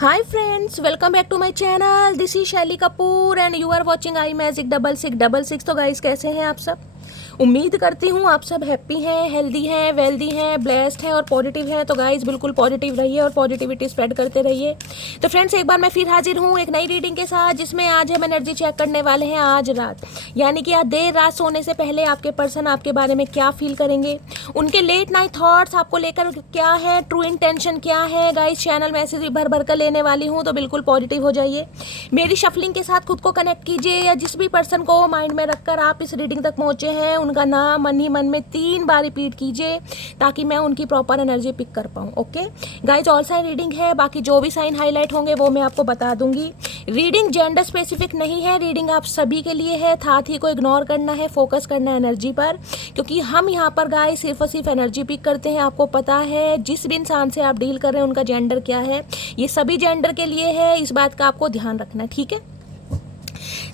Hi friends, welcome back to my channel. This is शैली Kapoor and you are watching I magic 6666। तो guys कैसे हैं आप सब? उम्मीद करती हूँ आप सब हैप्पी हैं, हेल्दी हैं, वेल्दी हैं, ब्लेस्ड हैं और पॉजिटिव हैं। तो गाइस बिल्कुल पॉजिटिव रहिए और पॉजिटिविटी स्प्रेड करते रहिए। तो फ्रेंड्स एक बार मैं फिर हाजिर हूँ एक नई रीडिंग के साथ, जिसमें आज हम एनर्जी चेक करने वाले हैं आज रात, यानी कि आज देर रात सोने से पहले आपके पर्सन आपके बारे में क्या फील करेंगे, उनके लेट नाइट थॉट्स आपको लेकर क्या है, ट्रू इंटेंशन क्या है। गाइस चैनल मैसेज भी भर भर कर लेने वाली हूँ, तो बिल्कुल पॉजिटिव हो जाइए। मेरी शफलिंग के साथ खुद को कनेक्ट कीजिए, या जिस भी पर्सन को माइंड में रखकर आप इस रीडिंग तक पहुँचे हैं उनका नाम मन ही मन में 3 बार रिपीट कीजिए, ताकि मैं उनकी प्रॉपर एनर्जी पिक कर पाऊँ। Okay guys, all sign reading है, बाकी जो भी साइन हाईलाइट होंगे वो मैं आपको बता दूंगी। रीडिंग जेंडर स्पेसिफिक नहीं है, रीडिंग आप सभी के लिए है। साथ ही को इग्नोर करना है, फोकस करना है एनर्जी पर, क्योंकि हम यहाँ पर गाइज सिर्फ और सिर्फ एनर्जी पिक करते हैं। आपको पता है जिस भी इंसान से आप डील कर रहे हैं उनका जेंडर क्या है, ये सभी जेंडर के लिए है, इस बात का आपको ध्यान रखना है, ठीक है।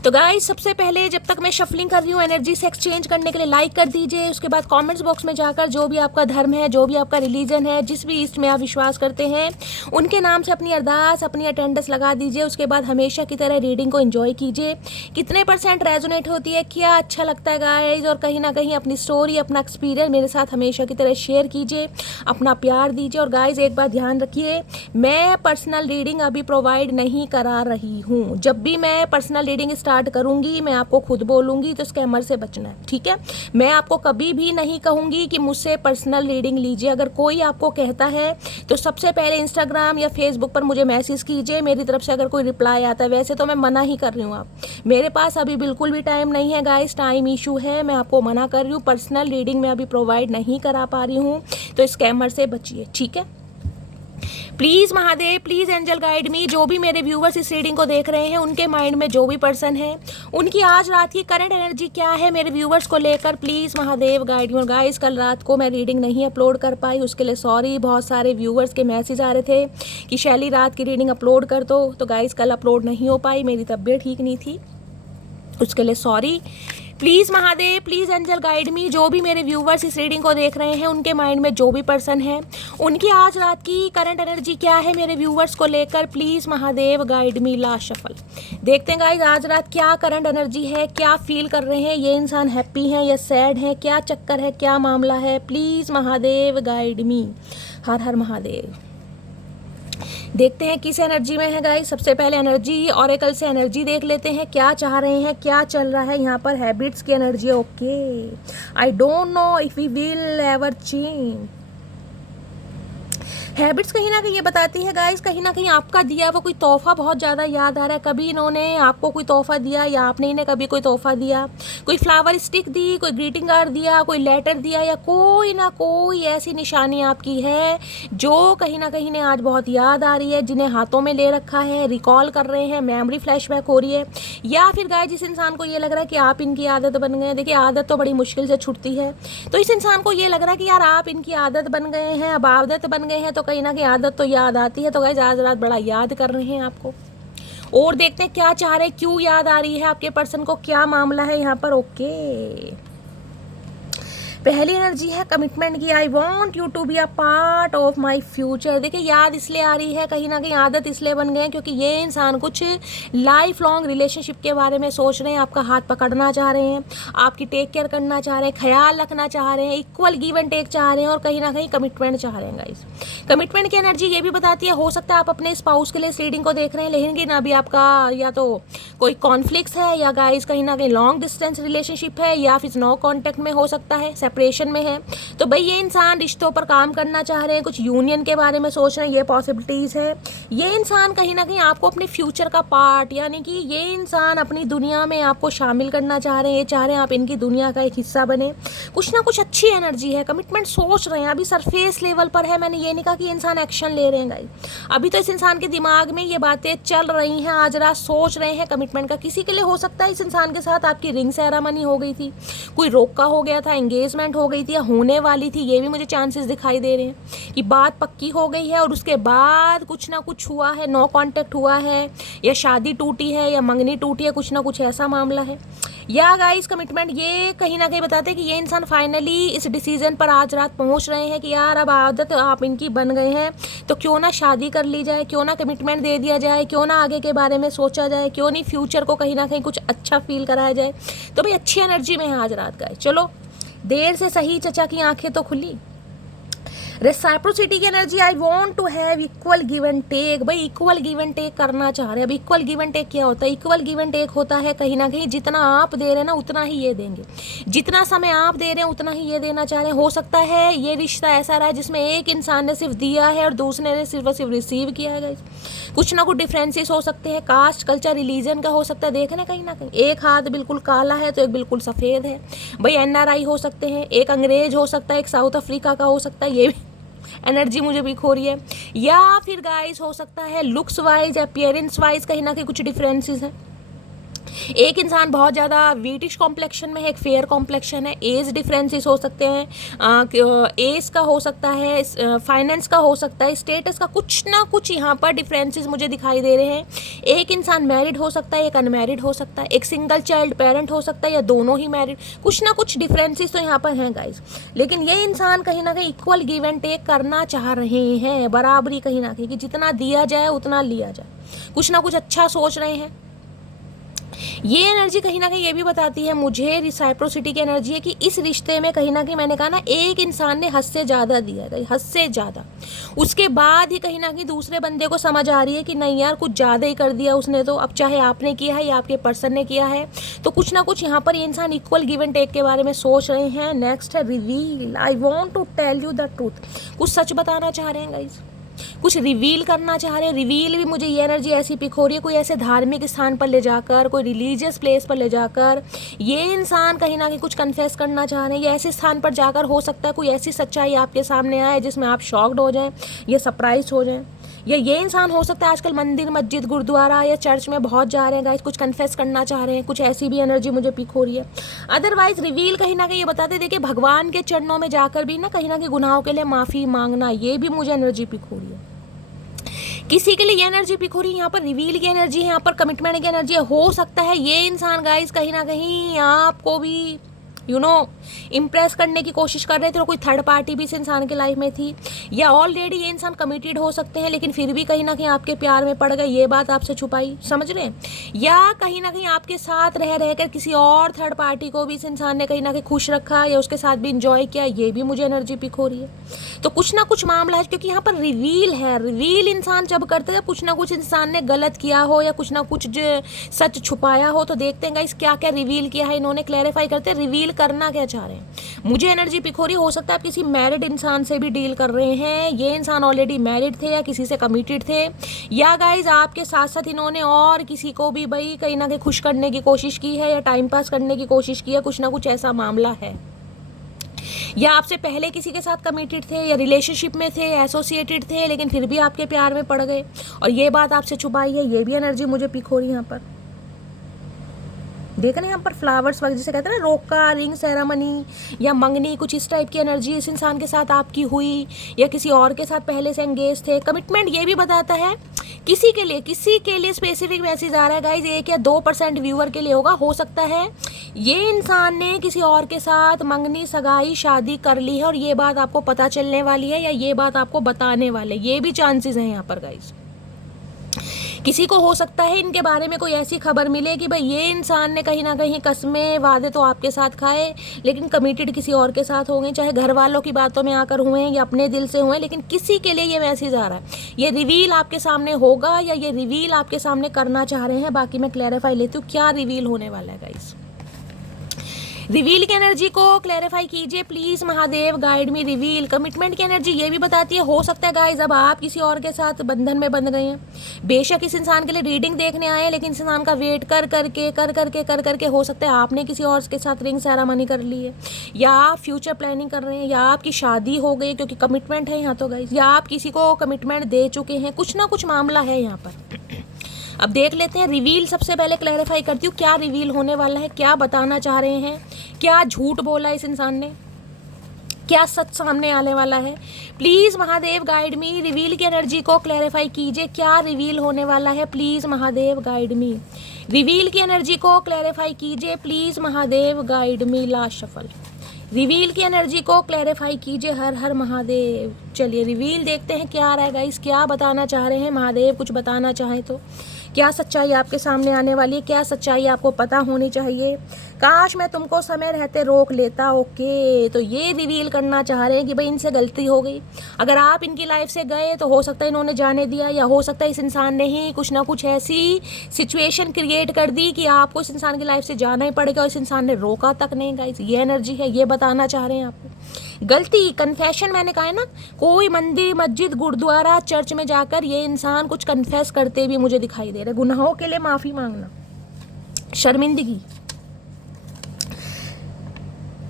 तो गाइस सबसे पहले जब तक मैं शफलिंग कर रही हूँ एनर्जी से एक्सचेंज करने के लिए लाइक कर दीजिए। उसके बाद कमेंट्स बॉक्स में जाकर जो भी आपका धर्म है, जो भी आपका रिलीजन है, जिस भी ईस्ट में आप विश्वास करते हैं, उनके नाम से अपनी अरदास, अपनी अटेंडेंस लगा दीजिए। उसके बाद हमेशा की तरह रीडिंग को एंजॉय कीजिए। कितने % रेजोनेट होती है, क्या अच्छा लगता है गाइस, और कहीं ना कहीं अपनी स्टोरी, अपना एक्सपीरियंस मेरे साथ हमेशा की तरह शेयर कीजिए, अपना प्यार दीजिए। और गाइस एक बात ध्यान रखिए, मैं पर्सनल रीडिंग अभी प्रोवाइड नहीं करा रही हूँ। जब भी मैं पर्सनल रीडिंग स्टार्ट करूंगी मैं आपको खुद बोलूंगी, तो स्कैमर से बचना है, ठीक है। मैं आपको कभी भी नहीं कहूंगी कि मुझसे पर्सनल रीडिंग लीजिए। अगर कोई आपको कहता है तो सबसे पहले इंस्टाग्राम या फेसबुक पर मुझे मैसेज कीजिए, मेरी तरफ से अगर कोई रिप्लाई आता है। वैसे तो मैं मना ही कर रही हूँ, आप मेरे पास अभी बिल्कुल भी टाइम नहीं है गाइस, टाइम इशू है, मैं आपको मना कर रही हूँ। पर्सनल रीडिंग मैं अभी प्रोवाइड नहीं करा पा रही हूँ, तो स्कैमर से बचिए, ठीक है। Please Mahadev, please angel guide me. जो भी मेरे व्यूवर्स इस रीडिंग को देख रहे हैं उनके माइंड में जो भी पर्सन है, उनकी आज रात की करंट एनर्जी क्या है मेरे व्यूवर्स को लेकर, प्लीज़ महादेव गाइड मी। और गाइस कल रात को मैं रीडिंग नहीं अपलोड कर पाई, उसके लिए सॉरी। बहुत सारे व्यूवर्स के मैसेज आ रहे थे कि शैली रात की रीडिंग अपलोड कर दो, तो गाइस कल अपलोड नहीं हो पाई, मेरी तबीयत ठीक नहीं थी, उसके लिए sorry. Please Mahadev, please angel guide me. जो भी मेरे व्यूवर्स इस रीडिंग को देख रहे हैं उनके माइंड में जो भी पर्सन है, उनकी आज रात की करंट एनर्जी क्या है मेरे व्यूवर्स को लेकर, please Mahadev guide me. Last shuffle देखते हैं गाइज आज रात क्या करंट एनर्जी है, क्या फील कर रहे हैं ये इंसान, हैप्पी हैं या सैड हैं, क्या चक्कर है, क्या मामला है, please Mahadev guide me. Har Har Mahadev. देखते हैं किस एनर्जी में है गाइस। सबसे पहले एनर्जी ऑरेकल से एनर्जी देख लेते हैं, क्या चाह रहे हैं, क्या चल रहा है यहाँ पर। हैबिट्स की energy, okay. I don't know if we will ever change. Habits कहीं ना कहीं ये बताती है गाइस, कहीं ना कहीं आपका दिया वो कोई तोहफा बहुत ज़्यादा याद आ रहा है। कभी इन्होंने आपको कोई तोहफा दिया या आपने इन्हें कभी कोई तोहफा दिया, कोई फ्लावर स्टिक दी, कोई ग्रीटिंग कार्ड दिया, कोई लेटर दिया, या कोई ना कोई ऐसी निशानी आपकी है जो कहीं ना कहीं ने आज बहुत याद आ रही है, जिन्हें हाथों में ले रखा है, रिकॉल कर रहे हैं, मेमोरी फ्लैशबैक हो रही है। या फिर गाइस जिस इंसान को ये लग रहा है कि आप इनकी आदत बन गए हैं, देखिए आदत तो बड़ी मुश्किल से छूटती है, तो इस इंसान को ये लग रहा है कि यार आप इनकी आदत बन गए हैं। अब आदत बन गए हैं तो कहीं ना कहीं आदत तो याद आती है, तो गाइस आज रात बड़ा याद कर रहे हैं आपको। और देखते हैं क्या चाह रहे हैं, क्यों याद आ रही है आपके पर्सन को, क्या मामला है यहाँ पर। ओके पहली एनर्जी है कमिटमेंट की। I want you to be a part of my future. देखिए याद इसलिए आ रही है, कहीं ना कहीं आदत इसलिए बन गए हैं क्योंकि ये इंसान कुछ लाइफ लॉन्ग रिलेशनशिप के बारे में सोच रहे हैं, आपका हाथ पकड़ना चाह रहे हैं, आपकी टेक केयर करना चाह रहे हैं, ख्याल रखना चाह रहे हैं, इक्वल गिव एंड टेक चाह रहे हैं, और कहीं ना कहीं कमिटमेंट चाह रहे हैं गाइस। कमिटमेंट की एनर्जी ये भी बताती है, हो सकता है आप अपने स्पाउस के लिए इस रीडिंग को देख रहे हैं, लेकिन अभी आपका या तो कोई कॉन्फ्लिक्ट है, या गाइस कहीं ना कहीं लॉन्ग डिस्टेंस रिलेशनशिप है, या फिर नो कॉन्टेक्ट में हो सकता है, सेपरेशन में है। तो भाई ये इंसान रिश्तों पर काम करना चाह रहे हैं, कुछ यूनियन के बारे में सोच रहे हैं, ये पॉसिबिलिटीज़ है। ये इंसान कहीं ना कहीं आपको अपने फ्यूचर का पार्ट, यानी कि ये इंसान अपनी दुनिया में आपको शामिल करना चाह रहे हैं, ये चाह रहे हैं आप इनकी दुनिया का एक हिस्सा बने। कुछ ना कुछ अच्छी एनर्जी है, कमिटमेंट सोच रहे हैं, अभी सरफेस लेवल पर है। मैंने ये नहीं कहा कि इंसान एक्शन ले रहे हैं गाइस, अभी तो इस इंसान के दिमाग में ये बातें चल रही हैं, आज रात सोच रहे हैं कमिटमेंट का। किसी के लिए हो सकता है इस इंसान के साथ आपकी रिंग सेरेमनी हो गई थी, कोई रोका हो गया था, एंगेजमेंट कमिटमेंट हो गई थी या होने वाली थी, ये भी मुझे चांसेस दिखाई दे रहे हैं कि बात पक्की हो गई है और उसके बाद कुछ ना कुछ हुआ है, नो कांटेक्ट हुआ है या शादी टूटी है या मंगनी टूटी है, कुछ ना कुछ ऐसा मामला है। या गाइस कमिटमेंट ये कहीं ना कहीं बताते हैं कि ये इंसान फाइनली इस डिसीजन पर आज रात पहुंच रहे हैं कि यार अब आदत आप इनकी बन गए हैं, तो क्यों ना शादी कर ली जाए, क्यों ना कमिटमेंट दे दिया जाए, क्यों ना आगे के बारे में सोचा जाए, क्यों नहीं फ्यूचर को कहीं ना कहीं कुछ अच्छा फील कराया जाए। तो भाई अच्छी एनर्जी में है आज रात गाइस। चलो देर से सही चचा की आंखें तो खुली। रेसिप्रोसिटी की energy, I want to have equal give and take. भाई इक्वल गिव एंड टेक करना चाह रहे हैं। अब इक्वल गिव एंड टेक क्या होता है? इक्वल गिव एंड टेक होता है कहीं ना कहीं जितना आप दे रहे हैं ना उतना ही ये देंगे, जितना समय आप दे रहे हैं उतना ही ये देना चाह रहे हैं। हो सकता है ये रिश्ता ऐसा रहा है जिसमें एक इंसान ने सिर्फ दिया है और दूसरे ने सिर्फ रिसीव किया है। कुछ ना कुछ डिफरेंसेस हो सकते हैं, कास्ट, कल्चर, रिलीजन का हो सकता है। देखना कहीं ना कहीं एक हाथ बिल्कुल काला है तो एक बिल्कुल सफ़ेद है। भाई NRI हो सकते हैं, एक अंग्रेज हो सकता है, एक साउथ अफ्रीका का हो सकता है, ये भी एनर्जी मुझे भी खो रही है। या फिर गाइस हो सकता है लुक्स वाइज, अपीयरेंस वाइज कहीं ना कहीं कुछ डिफरेंसेस हैं। एक इंसान बहुत ज़्यादा वीटिश कॉम्प्लेक्शन में है, एक फेयर कॉम्प्लेक्शन है। एज डिफरेंसेस हो सकते हैं, एज का हो सकता है, फाइनेंस का हो सकता है, स्टेटस का, कुछ ना कुछ यहाँ पर डिफरेंसेस मुझे दिखाई दे रहे हैं। एक इंसान मैरिड हो सकता है, एक अनमैरिड हो सकता है, एक सिंगल चाइल्ड पेरेंट हो सकता है या दोनों ही मैरिड। कुछ ना कुछ डिफरेंसेस तो यहाँ पर हैं गाइस। लेकिन ये इंसान कहीं ना कहीं इक्वल गिव एंड टेक करना चाह रहे हैं, बराबरी कहीं ना कहीं कि जितना दिया जाए उतना लिया जाए। कुछ ना कुछ अच्छा सोच रहे हैं। ये एनर्जी कहीं ना कहीं ये भी बताती है मुझे, रेसिप्रोसिटी की एनर्जी है कि इस रिश्ते में कहीं ना कहीं मैंने कहा ना एक इंसान ने हद से ज़्यादा दिया है, हद से ज़्यादा। उसके बाद ही कहीं ना कहीं दूसरे बंदे को समझ आ रही है कि नहीं यार कुछ ज़्यादा ही कर दिया उसने, तो अब चाहे आपने किया है या आपके पर्सन ने किया है, तो कुछ ना कुछ यहाँ पर ये इंसान इक्वल गिव एंड टेक के बारे में सोच रहे हैं। नेक्स्ट है reveal. I want to tell you the truth. कुछ सच बताना चाह रहे हैं गाइस, कुछ रिवील करना चाह रहे हैं। रिवील भी मुझे ये एनर्जी ऐसी पिक हो रही है, कोई ऐसे धार्मिक स्थान पर ले जाकर, कोई रिलीजियस प्लेस पर ले जाकर ये इंसान कहीं ना कहीं कुछ कन्फेस करना चाह रहे हैं। ये ऐसे स्थान पर जाकर हो सकता है कोई ऐसी सच्चाई आपके सामने आए जिसमें आप शॉक्ड हो जाएं या सरप्राइज हो जाएं। या ये इंसान हो सकता है आजकल मंदिर, मस्जिद, गुरुद्वारा या चर्च में बहुत जा रहे हैं गाइस, कुछ कन्फेस करना चाह रहे हैं, कुछ ऐसी भी एनर्जी मुझे पिक हो रही है। अदरवाइज रिवील कहीं ना कहीं ये बताते देखिए भगवान के चरणों में जाकर भी ना कहीं ना कहीं गुनाहों के लिए माफ़ी मांगना, ये भी मुझे एनर्जी पिक हो रही है। किसी के लिए ये एनर्जी पिक हो रही है, यहाँ पर रिवील की एनर्जी है, यहाँ पर कमिटमेंट की एनर्जी है। हो सकता है ये इंसान गाइस कहीं ना कहीं आपको भी इम्प्रेस करने की कोशिश कर रहे थे, और कोई थर्ड पार्टी भी इस इंसान के लाइफ में थी, या ऑलरेडी ये इंसान कमिटेड हो सकते हैं लेकिन फिर भी कहीं ना कहीं आपके प्यार में पड़ गए, ये बात आपसे छुपाई, समझ रहे हैं। या कहीं ना कहीं आपके साथ रह रहकर किसी और थर्ड पार्टी को भी इस इंसान ने कहीं ना कहीं खुश रखा या उसके साथ भी इंजॉय किया, ये भी मुझे एनर्जी पिक हो रही है। तो कुछ ना कुछ मामला है, क्योंकि यहाँ पर रिवील है। रिवील इंसान जब करते हैं कुछ ना कुछ इंसान ने गलत किया हो या कुछ ना कुछ सच छुपाया हो, तो देखते हैं गाइस क्या क्या रिवील किया है इन्होंने, क्लैरिफाई करते हैं रिवील करना क्या चाह रहे हैं। मुझे एनर्जी पिक हो रही हो सकता है आप किसी मैरिड इंसान से भी डील कर रहे हैं, ये इंसान ऑलरेडी मैरिड थे या किसी से कमिटेड थे, या गाइज आपके साथ साथ इन्होंने और किसी को भी भाई कहीं ना कहीं खुश करने की कोशिश की है या टाइम पास करने की कोशिश की है, कुछ ना कुछ ऐसा मामला है। या आपसे पहले किसी के साथ कमिटेड थे या रिलेशनशिप में थे, एसोसिएटेड थे, लेकिन फिर भी आपके प्यार में पड़ गए और ये बात आपसे छुपाई है, ये भी एनर्जी मुझे पिक हो रही है। यहाँ पर देख रहे हैं यहाँ पर फ्लावर्स वगैरह जिसे कहते हैं ना, रोका, रिंग सेरेमनी या मंगनी, कुछ इस टाइप की एनर्जी इस इंसान के साथ आपकी हुई या किसी और के साथ पहले से एंगेज थे। कमिटमेंट ये भी बताता है किसी के लिए स्पेसिफिक मैसेज आ रहा है गाइज, 1 या 2% व्यूअर के लिए होगा। हो सकता है ये इंसान ने किसी और के साथ मंगनी, सगाई, शादी कर ली है और ये बात आपको पता चलने वाली है या ये बात आपको बताने वाले, ये भी चांसेस हैं यहाँ पर गाइज। किसी को हो सकता है इनके बारे में कोई ऐसी खबर मिले कि भाई ये इंसान ने कहीं ना कहीं कस्में, वादे तो आपके साथ खाए लेकिन कमिटेड किसी और के साथ होंगे, चाहे घर वालों की बातों में आकर हुए या अपने दिल से हुए, लेकिन किसी के लिए ये मैसेज आ रहा है। ये रिवील आपके सामने होगा या ये रिवील आपके सामने करना चाह रहे हैं। बाकी मैं क्लैरिफाई लेती हूँ क्या रिवील होने वाला है गाइस। रिवील की एनर्जी को क्लैरिफाई कीजिए please Mahadev, guide me reveal. Commitment की एनर्जी ये भी बताती है हो सकता है गाइज अब आप किसी और के साथ बंधन में बंध गए हैं। बेशक इस इंसान के लिए रीडिंग देखने आए लेकिन इस इंसान का वेट कर करके हो सकता है आपने किसी और के साथ रिंग सेरेमनी कर ली है, या आप फ्यूचर प्लानिंग कर रहे हैं, या आपकी शादी हो गई क्योंकि कमिटमेंट है यहाँ तो गाइज, या आप किसी को कमिटमेंट दे चुके हैं, कुछ ना कुछ मामला है यहाँ पर। अब देख लेते हैं रिवील। सबसे पहले क्लैरिफाई करती हूँ क्या रिवील होने वाला है, क्या बताना चाह रहे हैं, क्या झूठ बोला इस इंसान ने। क्या सच सामने आने वाला है? Please Mahadev guide me, reveal की एनर्जी को क्लैरिफाई कीजिए, क्या रिवील होने वाला है? Please Mahadev guide me, reveal की एनर्जी को क्लैरिफाई कीजिए, please Mahadev guide me. Last shuffle, reveal की एनर्जी को क्लैरिफाई कीजिए, हर हर महादेव। चलिए रिवील देखते हैं क्या आ रहा है गाइस, क्या बताना चाह रहे हैं महादेव, कुछ बताना चाहें तो। क्या सच्चाई आपके सामने आने वाली है, क्या सच्चाई आपको पता होनी चाहिए? काश मैं तुमको समय रहते रोक लेता। ओके, तो ये रिवील करना चाह रहे हैं कि भाई इनसे गलती हो गई। अगर आप इनकी लाइफ से गए तो हो सकता है इन्होंने जाने दिया, या हो सकता है इस इंसान ने ही कुछ ना कुछ ऐसी सिचुएशन क्रिएट कर दी कि आपको इस इंसान की लाइफ से जाना ही पड़ेगा, और इस इंसान ने रोका तक नहीं। गाइस ये एनर्जी है, ये बताना चाह रहे हैं आपको। गलती, कन्फेशन, मैंने कहा है ना, कोई मंदिर, मस्जिद, गुरुद्वारा, चर्च में जाकर ये इंसान कुछ कन्फेस करते भी मुझे दिखाई दे रहे। गुनाहों के लिए माफ़ी मांगना, शर्मिंदगी।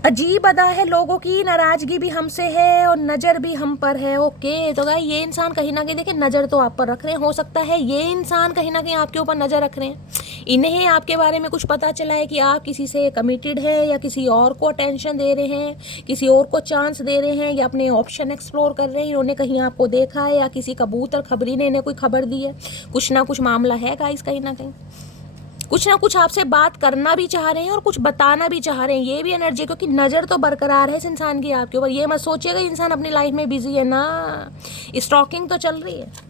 अजीब अदा है लोगों की, नाराजगी भी हमसे है और नज़र भी हम पर है। ओके, तो गाइस ये इंसान कहीं ना कहीं देखिए नज़र तो आप पर रख रहे हैं। हो सकता है ये इंसान कहीं ना कहीं आपके ऊपर नज़र रख रहे हैं। इन्हें आपके बारे में कुछ पता चला है कि आप किसी से कमिटेड है, या किसी और को अटेंशन दे रहे हैं, किसी और को चांस दे रहे हैं, या अपने ऑप्शन एक्सप्लोर कर रहे हैं। इन्होंने कहीं आपको देखा है, या किसी कबूतर खबरी ने इन्हें कोई खबर दी है। कुछ ना कुछ मामला है गाइस, कहीं ना कहीं कुछ ना कुछ आपसे बात करना भी चाह रहे हैं और कुछ बताना भी चाह रहे हैं। ये भी एनर्जी, क्योंकि नज़र तो बरकरार है इस इंसान की आपके ऊपर। ये मत सोचिएगा इंसान अपनी लाइफ में बिजी है ना, स्टॉकिंग तो चल रही है।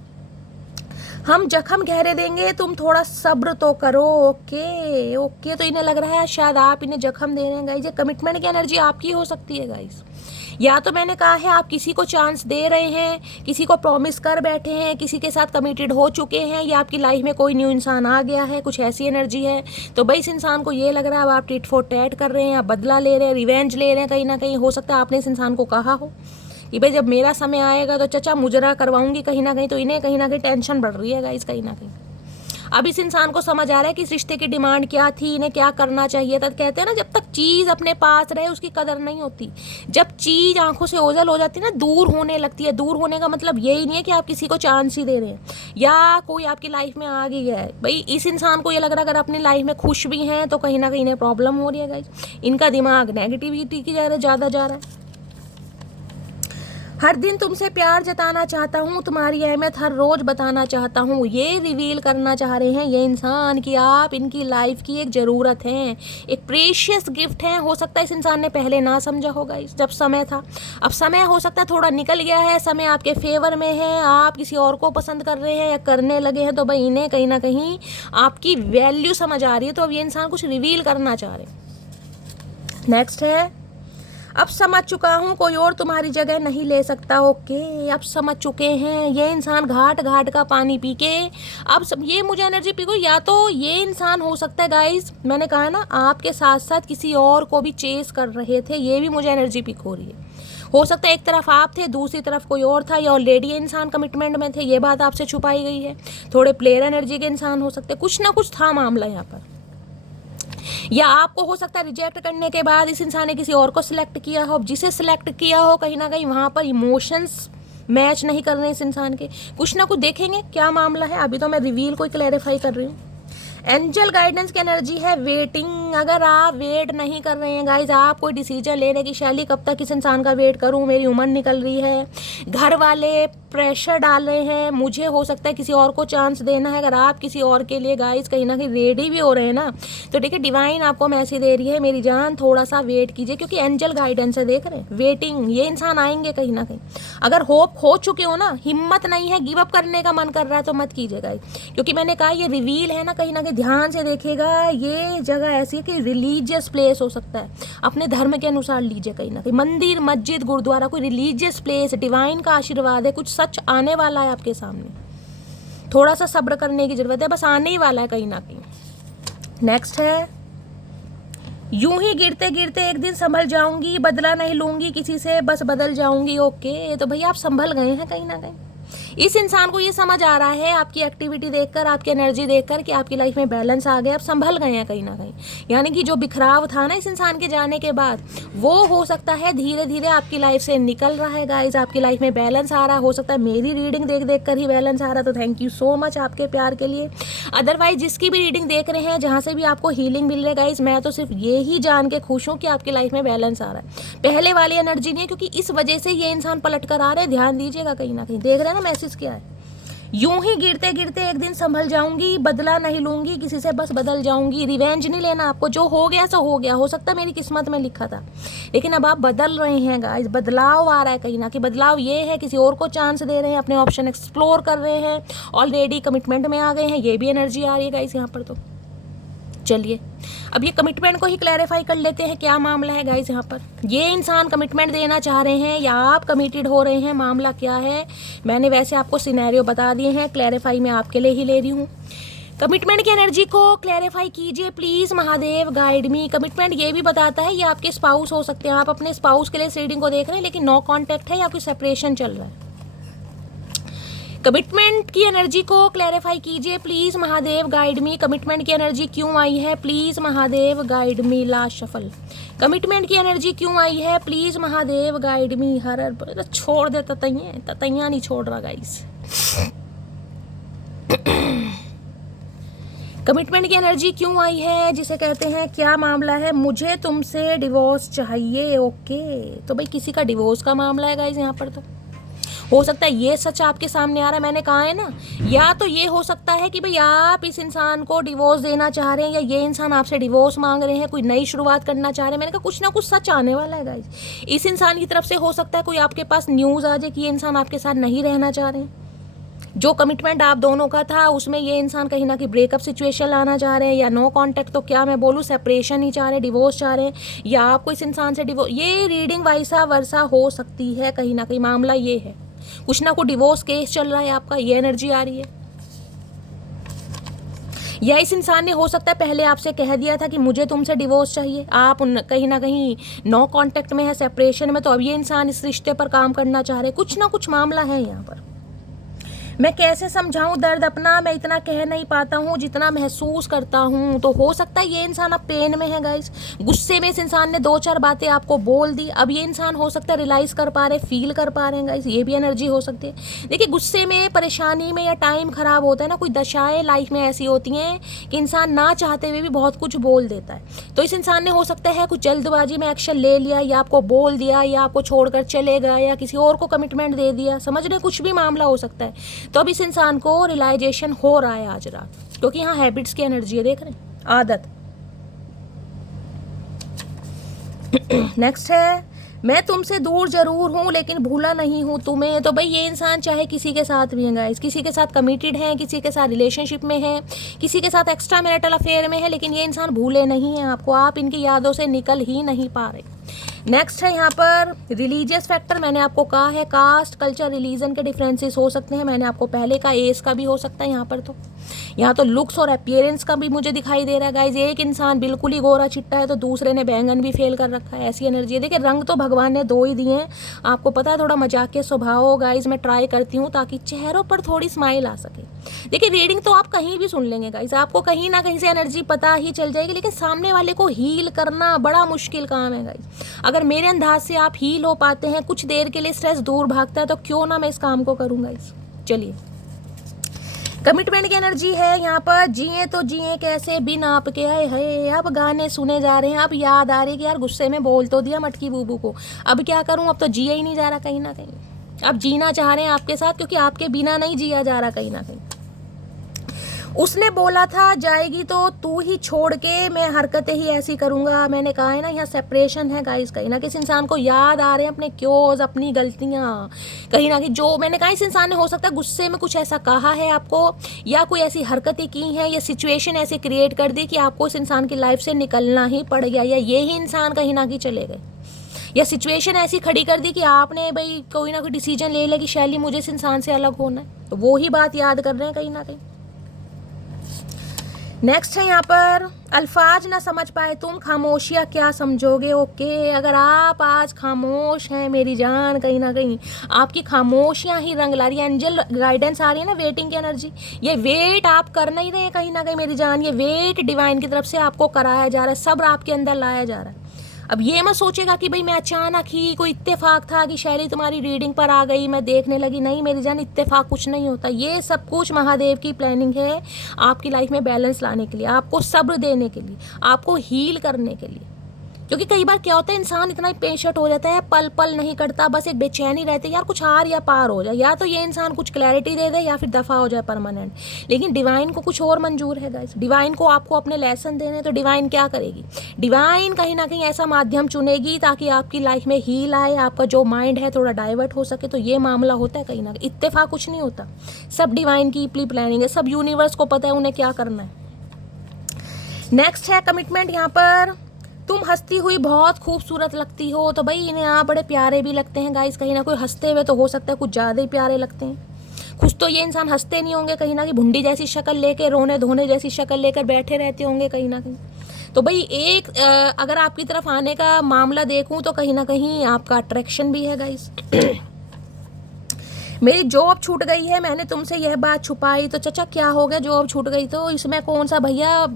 हम जख्म गहरे देंगे, तुम थोड़ा सब्र तो करो। ओके ओके, तो इन्हें लग रहा है शायद आप इन्हें जख्म दे रहे हैं गाइस। ये कमिटमेंट की एनर्जी आपकी हो सकती है गाइस। या तो मैंने कहा है आप किसी को चांस दे रहे हैं, किसी को प्रॉमिस कर बैठे हैं, किसी के साथ कमिटेड हो चुके हैं, या आपकी लाइफ में कोई न्यू इंसान आ गया है, कुछ ऐसी एनर्जी है। तो भाई इस इंसान को ये लग रहा है अब आप टिट फॉर टैट कर रहे हैं, आप बदला ले रहे हैं, रिवेंज ले रहे हैं। कहीं ना कहीं हो सकता है आपने इस इंसान को कहा हो कि भाई जब मेरा समय आएगा तो चचा मुजरा करवाऊंगी कहीं ना कहीं। तो इन्हें कहीं ना कहीं टेंशन बढ़ रही है गाइस, कहीं ना कहीं। अब इस इंसान को समझ आ रहा है कि इस रिश्ते की डिमांड क्या थी, इन्हें क्या करना चाहिए था। कहते हैं ना, जब तक चीज़ अपने पास रहे उसकी कदर नहीं होती। जब चीज़ आंखों से ओझल हो जाती है ना, दूर होने लगती है। दूर होने का मतलब यही नहीं है कि आप किसी को चांस ही दे रहे हैं, या कोई आपकी लाइफ में आ गया है। भाई इस इंसान को ये लग रहा है अगर अपनी लाइफ में खुश भी हैं तो कहीं ना कहीं इन्हें प्रॉब्लम हो रही है गाइस। इनका दिमाग नेगेटिविटी की ज़्यादा जा रहा है। हर दिन तुमसे प्यार जताना चाहता हूँ, तुम्हारी अहमियत हर रोज़ बताना चाहता हूँ। ये रिवील करना चाह रहे हैं ये इंसान कि आप इनकी लाइफ की एक ज़रूरत हैं, एक प्रेशियस गिफ्ट हैं। हो सकता है इस इंसान ने पहले ना समझा होगा इस जब समय था। अब समय हो सकता है थोड़ा निकल गया है, समय आपके फेवर में है, आप किसी और को पसंद कर रहे हैं या करने लगे हैं। तो भाई इन्हें कहीं ना कहीं आपकी वैल्यू समझ आ रही है। तो अब ये इंसान कुछ रिवील करना चाह रहे हैं। नेक्स्ट है, अब समझ चुका हूँ कोई और तुम्हारी जगह नहीं ले सकता। ओके, अब समझ चुके हैं ये इंसान घाट घाट का पानी पी के अब ये मुझे एनर्जी पी को। या तो ये इंसान हो सकता है गाइस, मैंने कहा ना आपके साथ साथ किसी और को भी चेस कर रहे थे। ये भी मुझे एनर्जी पिक हो रही है। हो सकता है एक तरफ आप थे, दूसरी तरफ कोई और था, या ऑलरेडी इंसान कमिटमेंट में थे, ये बात आपसे छुपाई गई है। थोड़े प्लेयर एनर्जी के इंसान हो सकते, कुछ ना कुछ था मामला यहाँ पर। या आपको हो सकता है रिजेक्ट करने के बाद इस इंसान ने किसी और को सिलेक्ट किया हो। जिसे सिलेक्ट किया हो कहीं ना कहीं वहाँ पर इमोशंस मैच नहीं कर रहे हैं इस इंसान के। कुछ ना कुछ देखेंगे क्या मामला है। अभी तो मैं रिवील को क्लैरिफाई कर रही हूँ। एंजल गाइडेंस की एनर्जी है वेटिंग। अगर आप वेट नहीं कर रहे हैं गाइज, आप कोई डिसीजन ले रहे कि शैली कब तक इस इंसान का वेट करूं, मेरी उम्र निकल रही है, घर वाले प्रेशर डाल रहे हैं, मुझे हो सकता है किसी और को चांस देना है। अगर आप किसी और के लिए गाइज कहीं ना कहीं रेडी भी हो रहे हैं ना, तो देखिए डिवाइन आपको मैसेज दे रही है मेरी जान थोड़ा सा वेट कीजिए, क्योंकि एंजल गाइडेंस है। देख रहे हैं वेटिंग, ये इंसान आएंगे कहीं ना कहीं। अगर होप खो चुके हो ना, हिम्मत नहीं है, गिव अप करने का मन कर रहा है तो मत कीजिए गाइज, क्योंकि मैंने कहा ये रिवील है ना, कहीं ना कहीं ध्यान से देखिएगा। ये जगह ऐसी है कि रिलीजियस प्लेस हो सकता है, अपने धर्म के अनुसार लीजिए। कहीं ना कहीं मंदिर, मस्जिद, गुरुद्वारा, कोई रिलीजियस प्लेस, डिवाइन का आशीर्वाद है, कुछ सच आने वाला है आपके सामने। थोड़ा सा सब्र करने की जरूरत है, बस आने ही वाला है कहीं ना कहीं। नेक्स्ट है, यूं ही गिरते गिरते एक दिन संभल जाऊंगी, बदला नहीं लूंगी किसी से, बस बदल जाऊंगी। ओके, तो भैया आप संभल गए हैं कहीं ना कहीं। इस इंसान को ये समझ आ रहा है आपकी एक्टिविटी देखकर, आपकी एनर्जी देखकर कि आपकी लाइफ में बैलेंस आ गया, आप संभल गए हैं कहीं ना कहीं। यानी कि जो बिखराव था ना इस इंसान के जाने के बाद, वो हो सकता है धीरे धीरे आपकी लाइफ से निकल रहा है गाइज। आपकी लाइफ में बैलेंस आ रहा है। हो सकता है मेरी रीडिंग देख देख कर ही बैलेंस आ रहा, तो थैंक यू सो मच आपके प्यार के लिए। अदरवाइज जिसकी भी रीडिंग देख रहे हैं, जहाँ से भी आपको हीलिंग मिल रही है गाइज, मैं तो सिर्फ ये ही जान के खुश हूँ कि आपकी लाइफ में बैलेंस आ रहा है। पहले वाली एनर्जी नहीं है, क्योंकि इस वजह से ये इंसान पलट कर आ रहे हैं। ध्यान दीजिएगा, कहीं ना कहीं देख रहे हैं ना मैसेज क्या है। यूं ही गिरते गिरते एक दिन संभल जाऊंगी, बदला नहीं लूंगी किसी से, बस बदल जाऊंगी। रिवेंज नहीं लेना आपको, जो हो गया सो हो गया। हो सकता है मेरी किस्मत में लिखा था, लेकिन अब आप बदल रहे हैं गाइस। बदलाव आ रहा है कहीं ना कहीं। बदलाव ये है किसी और को चांस दे रहे हैं, अपने ऑप्शन एक्सप्लोर कर रहे हैं, ऑलरेडी कमिटमेंट में आ गए हैं। ये भी एनर्जी आ रही है गाइस यहाँ पर। तो चलिए अब ये कमिटमेंट को ही क्लैरिफाई कर लेते हैं, क्या मामला है गाइस यहाँ पर। ये इंसान कमिटमेंट देना चाह रहे हैं या आप कमिटेड हो रहे हैं, मामला क्या है। मैंने वैसे आपको सिनेरियो बता दिए हैं, क्लैरिफाई मैं आपके लिए ही ले रही हूँ। कमिटमेंट की एनर्जी को क्लैरिफाई कीजिए please, Mahadev guide me. Commitment ये भी बताता है ये आपके स्पाउस हो सकते हैं। आप अपने स्पाउस के लिए रीडिंग को देख रहे हैं, लेकिन नो कॉन्टैक्ट है या कोई सेपरेशन चल रहा है। कमिटमेंट की एनर्जी को क्लैरिफाई कीजिए please, Mahadev guide me. Commitment की एनर्जी क्यों आई है, please Mahadev guide me. Last shuffle. Commitment की एनर्जी क्यों आई है, प्लीज़ महादेव गाइड मी। हर छोड़ दे ततैया नहीं छोड़ रहा गाइस। कमिटमेंट की एनर्जी क्यों आई है, जिसे कहते हैं क्या मामला है। मुझे तुमसे डिवोर्स चाहिए। ओके, तो भाई किसी का डिवोर्स का मामला है गाइस यहाँ पर। तो हो सकता है ये सच आपके सामने आ रहा है, मैंने कहा है ना। या तो ये हो सकता है कि भाई आप इस इंसान को डिवोर्स देना चाह रहे हैं, या ये इंसान आपसे डिवोर्स मांग रहे हैं, कोई नई शुरुआत करना चाह रहे हैं। मैंने कहा कुछ ना कुछ सच आने वाला है गाइस। इस इंसान की तरफ से हो सकता है कोई आपके पास न्यूज़ आ जाए कि ये इंसान आपके साथ नहीं रहना चाह रहे हैं। जो कमिटमेंट आप दोनों का था उसमें ये इंसान कहीं ना कहीं ब्रेकअप सिचुएशन लाना चाह रहे हैं, या नो कांटेक्ट, तो क्या मैं बोलूँ सेपरेशन ही चाह रहे हैं, डिवोर्स चाह रहे हैं, या आपको इस इंसान से डिवोर्स। ये रीडिंग वैसा वर्षा हो सकती है कहीं ना कहीं। मामला ये है कुछ ना कुछ डिवोर्स केस चल रहा है आपका, ये एनर्जी आ रही है। या इस इंसान ने हो सकता है पहले आपसे कह दिया था कि मुझे तुमसे डिवोर्स चाहिए, आप कहीं ना कहीं नो कांटेक्ट में है, सेपरेशन में, तो अब ये इंसान इस रिश्ते पर काम करना चाह रहे हैं। कुछ ना कुछ मामला है यहाँ पर। मैं कैसे समझाऊं दर्द अपना, मैं इतना कह नहीं पाता हूँ जितना महसूस करता हूँ। तो हो सकता है ये इंसान अब पेन में है गाइस। गुस्से में इस इंसान ने 2-4 बातें आपको बोल दी। अब ये इंसान हो सकता है रियलाइज़ कर पा रहे, फील कर पा रहे हैं गाइस। ये भी एनर्जी हो सकती है। देखिए गुस्से में, परेशानी में या टाइम ख़राब होता है ना, कोई दशाएँ लाइफ में ऐसी होती हैं कि इंसान ना चाहते हुए भी बहुत कुछ बोल देता है। तो इस इंसान ने हो सकता है कुछ जल्दबाजी में एक्शन ले लिया, या आपको बोल दिया, या आपको छोड़कर चले गए, या किसी और को कमिटमेंट दे दिया। समझ रहे, कुछ भी मामला हो सकता है। तो अब इस इंसान को रियलाइजेशन हो रहा है आज रात, क्योंकि यहाँ हैबिट्स की एनर्जी है, देख रहे हैं, आदत। नेक्स्ट है मैं तुमसे दूर जरूर हूँ लेकिन भूला नहीं हूँ तुम्हें। तो भाई ये इंसान चाहे किसी के साथ भी है गाइस, किसी के साथ कमिटेड है, किसी के साथ रिलेशनशिप में है, किसी के साथ एक्स्ट्रा मैरिटल अफेयर में है, लेकिन ये इंसान भूले नहीं है आपको। आप इनकी यादों से निकल ही नहीं पा रहे। नेक्स्ट है यहाँ पर रिलीजियस फैक्टर। मैंने आपको कहा है कास्ट, कल्चर, रिलीजन के डिफरेंसेस हो सकते हैं। मैंने आपको पहले का एज का भी हो सकता है यहाँ पर। तो यहाँ तो लुक्स और अपीयरेंस का भी मुझे दिखाई दे रहा है गाइज। एक इंसान बिल्कुल ही गोरा चिट्टा है, तो दूसरे ने बैंगन भी फेल कर रखा है। ऐसी एनर्जी है। देखिए रंग तो भगवान ने 2 ही दिए हैं। आपको पता है थोड़ा मजाक के स्वभाव हो गाइज, मैं ट्राई करती हूँ ताकि चेहरों पर थोड़ी स्माइल आ सके। देखिए रीडिंग तो आप कहीं भी सुन लेंगे गाइज, आपको कहीं ना कहीं से एनर्जी पता ही चल जाएगी, लेकिन सामने वाले को हील करना बड़ा मुश्किल काम है गाइज। अगर मेरे अंदाज से आप हील हो पाते हैं, कुछ देर के लिए स्ट्रेस दूर भागता है, तो क्यों ना मैं इस काम को करूँगा। चलिए कमिटमेंट की एनर्जी है यहाँ पर। जिए तो जिए कैसे बिन आपके, आए है। अब गाने सुने जा रहे हैं, अब याद आ रही है कि यार गुस्से में बोल तो दिया मटकी बूबू को, अब क्या करूँ, अब तो जिया ही नहीं जा रहा कहीं ना कहीं। अब जीना चाह रहे हैं आपके साथ, क्योंकि आपके बिना नहीं जिया जा रहा कहीं ना कहीं। उसने बोला था जाएगी तो तू ही छोड़ के, मैं हरकतें ही ऐसी करूँगा। मैंने कहा है ना यहाँ सेपरेशन है गाइस। कहीं ना किसी इंसान को याद आ रहे हैं अपने क्योज, अपनी गलतियाँ कहीं ना कहीं। जो मैंने कहा इस इंसान ने हो सकता है गुस्से में कुछ ऐसा कहा है आपको, या कोई ऐसी हरकतें की हैं, या सिचुएशन ऐसे क्रिएट कर दी कि आपको इस इंसान की लाइफ से निकलना ही पड़ गया, या ये ही इंसान कहीं ना कहीं चले गए, या सिचुएशन ऐसी खड़ी कर दी कि आपने भाई कोई ना कोई डिसीजन ले लिया कि शैली मुझे इस इंसान से अलग होना है। तो वो ही बात याद कर रहे हैं कहीं ना कहीं। नेक्स्ट है यहाँ पर, अल्फाज ना समझ पाए तुम, खामोशियाँ क्या समझोगे। ओके, अगर आप आज खामोश हैं मेरी जान, कहीं ना कहीं आपकी खामोशियाँ ही रंग ला रही है। एंजल गाइडेंस आ रही है ना, वेटिंग की एनर्जी, ये वेट आप कर नहीं रहे हैं कहीं ना कहीं मेरी जान, ये वेट डिवाइन की तरफ से आपको कराया जा रहा है, सब्र आपके अंदर लाया जा रहा है। अब ये मत सोचेगा कि भाई मैं अचानक ही कोई इत्तेफाक था कि शैली तुम्हारी रीडिंग पर आ गई, मैं देखने लगी। नहीं मेरी जान, इत्तेफाक कुछ नहीं होता, ये सब कुछ महादेव की प्लानिंग है आपकी लाइफ में बैलेंस लाने के लिए, आपको सब्र देने के लिए, आपको हील करने के लिए। क्योंकि कई बार क्या होता है, इंसान इतना पेशेंट हो जाता है, पल पल नहीं करता, बस एक बेचैनी रहती है यार कुछ आर या पार हो जाए, या तो ये इंसान कुछ क्लैरिटी दे दे या फिर दफ़ा हो जाए परमानेंट। लेकिन डिवाइन को कुछ और मंजूर है गाइस, डिवाइन को आपको अपने लेसन देने, तो डिवाइन क्या करेगी, डिवाइन कहीं ना कहीं ऐसा माध्यम चुनेगी ताकि आपकी लाइफ में हील आए, आपका जो माइंड है थोड़ा डाइवर्ट हो सके। तो ये मामला होता है कहीं ना कहीं, इत्तेफाक कुछ नहीं होता, सब डिवाइन की प्ली प्लानिंग है, सब यूनिवर्स को पता है उन्हें क्या करना है। नेक्स्ट है कमिटमेंट। यहाँ पर तुम हंसती हुई बहुत खूबसूरत लगती हो, तो भाई इन्हें आप बड़े प्यारे भी लगते हैं गाइस, कहीं ना कोई हंसते हुए तो हो सकता है कुछ ज़्यादा ही प्यारे लगते हैं। कुछ तो ये इंसान हंसते नहीं होंगे, कहीं ना कहीं भुंडी जैसी शक्ल लेके, रोने धोने जैसी शक्ल लेकर बैठे रहते होंगे कहीं ना कहीं। तो भाई एक अगर आपकी तरफ आने का मामला देखूं तो कहीं ना कहीं आपका अट्रैक्शन भी है गाइस। मेरी जॉब छूट गई है, मैंने तुमसे यह बात छुपाई, तो चचा क्या हो गया, जॉब छूट गई तो इसमें कौन सा भैया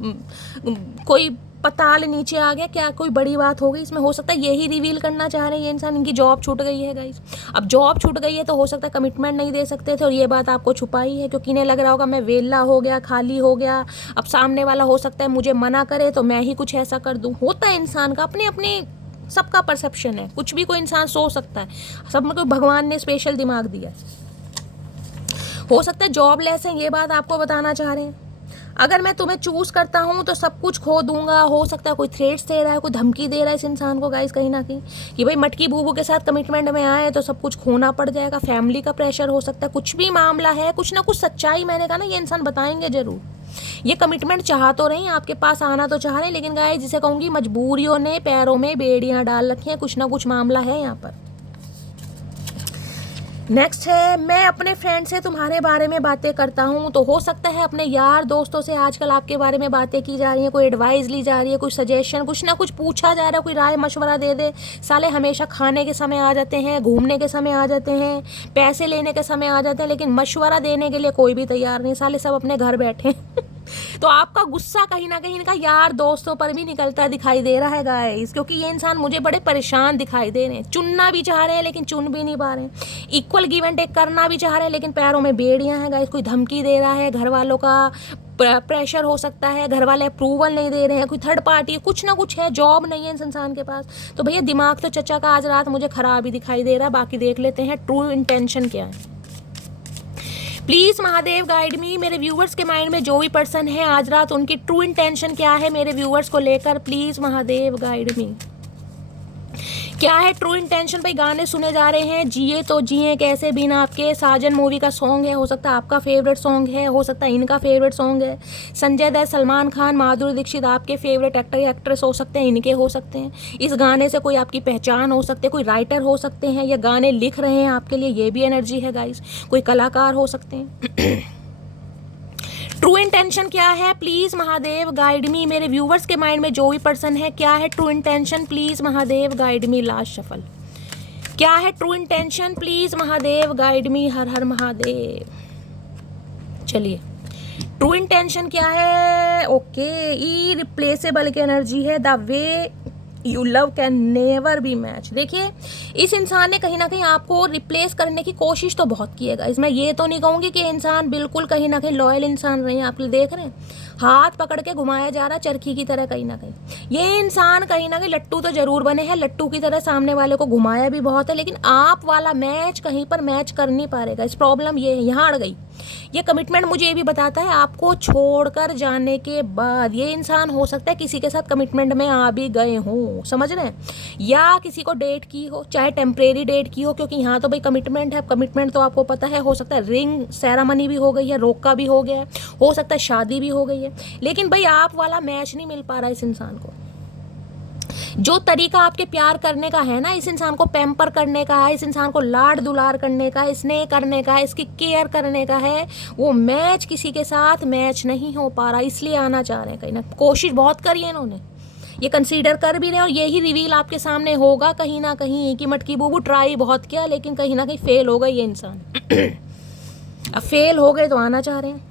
कोई पताल नीचे आ गया क्या, कोई बड़ी बात हो गई इसमें। हो सकता है यही रिवील करना चाह रहे हैं ये इंसान, इनकी जॉब छूट गई है गाइस। अब जॉब छूट गई है तो हो सकता है कमिटमेंट नहीं दे सकते थे और ये बात आपको छुपाई है, क्योंकि इन्हें लग रहा होगा मैं वेला हो गया, खाली हो गया, अब सामने वाला हो सकता है मुझे मना करे तो मैं ही कुछ ऐसा कर दूँ। होता है इंसान का अपने अपने, सबका परसेप्शन है, कुछ भी कोई इंसान सोच सकता है, सब में कोई भगवान ने स्पेशल दिमाग दिया है। हो सकता है जॉब लेस है, ये बात आपको बताना चाह रहे हैं। अगर मैं तुम्हें चूज करता हूँ तो सब कुछ खो दूंगा। हो सकता है कोई थ्रेट्स दे रहा है, कोई धमकी दे रहा है इस इंसान को गाइस कहीं ना कहीं, कि भाई मटकी बूबू के साथ कमिटमेंट में आए तो सब कुछ खोना पड़ जाएगा। फैमिली का प्रेशर हो सकता है, कुछ भी मामला है, कुछ ना कुछ सच्चाई मैंने कहा ना ये इंसान बताएंगे जरूर। ये कमिटमेंट चाह तो रही, आपके पास आना तो चाह रहे हैं, लेकिन गाइस जिसे कहूँगी मजबूरियों ने पैरों में बेड़ियाँ डाल रखी हैं, कुछ ना कुछ मामला है यहाँ पर। नेक्स्ट है, मैं अपने फ्रेंड से तुम्हारे बारे में बातें करता हूँ, तो हो सकता है अपने यार दोस्तों से आजकल आपके बारे में बातें की जा रही हैं, कोई एडवाइस ली जा रही है, कोई सजेशन, कुछ ना कुछ पूछा जा रहा है, कोई राय मशवरा दे दे। साले हमेशा खाने के समय आ जाते हैं, घूमने के समय आ जाते हैं, पैसे लेने के समय आ जाते हैं, लेकिन मशवरा देने के लिए कोई भी तैयार नहीं, साले सब अपने घर बैठे तो आपका गुस्सा कहीं ना कहीं इनका यार दोस्तों पर भी निकलता दिखाई दे रहा है गाइस, क्योंकि ये इंसान मुझे बड़े परेशान दिखाई दे रहे हैं। चुनना भी चाह रहे हैं लेकिन चुन भी नहीं पा रहे हैं, इक्वल गिव एंड टेक करना भी चाह रहे हैं लेकिन पैरों में बेड़ियां हैं गाइस। कोई धमकी दे रहा है, घर वालों का प्रेशर हो सकता है, घर वाले अप्रूवल नहीं दे रहे हैं, कोई थर्ड पार्टी, कुछ ना कुछ है, जॉब नहीं है इस इंसान के पास। तो भैया दिमाग तो चचा का आज रात मुझे खराब ही दिखाई दे रहा है। बाकी देख लेते हैं ट्रू इंटेंशन क्या है। प्लीज़ महादेव गाइड मी, मेरे व्यूवर्स के माइंड में जो भी पर्सन है आज रात उनकी ट्रू इंटेंशन क्या है मेरे व्यूवर्स को लेकर, प्लीज़ महादेव गाइड मी। क्या है ट्रू इंटेंशन। भाई गाने सुने जा रहे हैं, जिए तो जिए कैसे बिना आपके, साजन मूवी का सॉन्ग है, हो सकता है आपका फेवरेट सॉन्ग है, हो सकता है इनका फेवरेट सॉन्ग है। संजय दत्त, सलमान खान, माधुरी दीक्षित आपके फेवरेट एक्टर या एक्ट्रेस हो सकते हैं, इनके हो सकते हैं। इस गाने से कोई आपकी पहचान हो सकती है, कोई राइटर हो सकते हैं या गाने लिख रहे हैं आपके लिए, ये भी एनर्जी है गाइस। कोई कलाकार हो सकते हैं। ट्रू इंटेंशन क्या है प्लीज महादेव गाइड मी, मेरे व्यूवर्स के माइंड में जो भी पर्सन है क्या है true intention, please Mahadev guide me. Last shuffle, क्या है true intention, please Mahadev guide me. Har Har Mahadev. चलिए ट्रू इंटेंशन क्या है। ओके, इरिप्लेसेबल की एनर्जी है, the way you love can never be match. देखिए इस इंसान ने कहीं ना कहीं आपको रिप्लेस करने की कोशिश तो बहुत की है गाइस। मैं ये तो नहीं कहूँगी कि इंसान बिल्कुल कहीं ना कहीं लॉयल इंसान रहे हैं। आप देख रहे हैं हाथ पकड़ के घुमाया जा रहा चरखी की तरह, कहीं ना कहीं ये इंसान कहीं ना कहीं लट्टू तो जरूर बने हैं, लट्टू की तरह सामने वाले को घुमाया भी बहुत है, लेकिन आप वाला मैच कहीं पर मैच कर नहीं पा रहेगा। इस प्रॉब्लम ये है, यहाँ अड़ गई। ये कमिटमेंट मुझे ये भी बताता है आपको छोड़कर जाने के बाद ये इंसान हो सकता है किसी के साथ कमिटमेंट में आ भी गए हों, समझ रहे हैं, या किसी को डेट की हो, चाहे टेम्परेरी डेट की हो, क्योंकि यहाँ तो भाई कमिटमेंट है। कमिटमेंट तो आपको पता है, हो सकता है रिंग सेरेमनी भी हो गई है, रोका भी हो गया है, हो सकता है शादी भी हो गई है, लेकिन भाई आप वाला मैच नहीं मिल पा रहा इस इंसान को। जो तरीका आपके प्यार करने का है ना, इस इंसान को पैम्पर करने का है, इस इंसान को लाड दुलार करने का है, स्नेह करने का है, इसकी केयर करने का है, वो मैच किसी के साथ मैच नहीं हो पा रहा, इसलिए आना चाह रहे हैं। कहीं ना कोशिश बहुत करी है इन्होंने, ये कंसीडर कर भी रहे हैं, और यही रिवील आपके सामने होगा कहीं ना कहीं कि मटकी बूबू ट्राई बहुत किया लेकिन कहीं ना कहीं फेल हो गए ये इंसान। अब फेल हो गए तो आना चाह रहे हैं।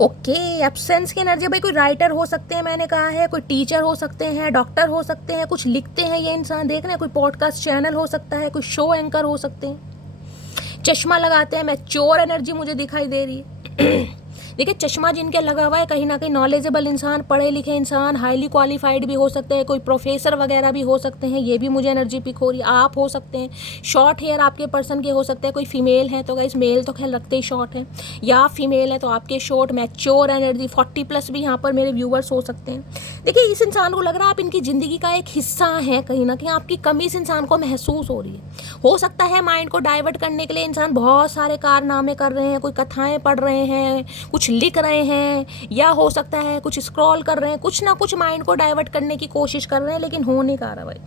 ओके, एब्सेंस की एनर्जी, भाई कोई राइटर हो सकते हैं, मैंने कहा है, कोई टीचर हो सकते हैं, डॉक्टर हो सकते हैं, कुछ लिखते हैं ये इंसान, देख रहे हैं, कोई पॉडकास्ट चैनल हो सकता है, कोई शो एंकर हो सकते हैं, चश्मा लगाते हैं, मैच्योर एनर्जी मुझे दिखाई दे रही है। देखिए चश्मा जिनके लगा हुआ है, कहीं ना कहीं नॉलेजेबल इंसान, पढ़े लिखे इंसान, हाईली क्वालिफाइड भी हो सकते हैं, कोई प्रोफेसर वगैरह भी हो सकते हैं, ये भी मुझे एनर्जी पिक हो रही है। आप हो सकते हैं, शॉर्ट हेयर आपके पर्सन के हो सकते हैं, कोई फीमेल है तो गाइस मेल तो खैर रखते ही शॉर्ट है, या फीमेल है तो आपके शॉर्ट, मैच्योर एनर्जी, 40+ भी यहाँ पर मेरे व्यूवर्स हो सकते हैं। देखिए इस इंसान को लग रहा है आप इनकी ज़िंदगी का एक हिस्सा हैं, कहीं ना कहीं आपकी कमी इस इंसान को महसूस हो रही है। हो सकता है माइंड को डाइवर्ट करने के लिए इंसान बहुत सारे कारनामे कर रहे हैं, कोई कथाएँ पढ़ रहे हैं, कुछ लिख रहे हैं, या हो सकता है कुछ स्क्रॉल कर रहे हैं, कुछ ना कुछ माइंड को डाइवर्ट करने की कोशिश कर रहे हैं, लेकिन हो नहीं पा रहा भाई।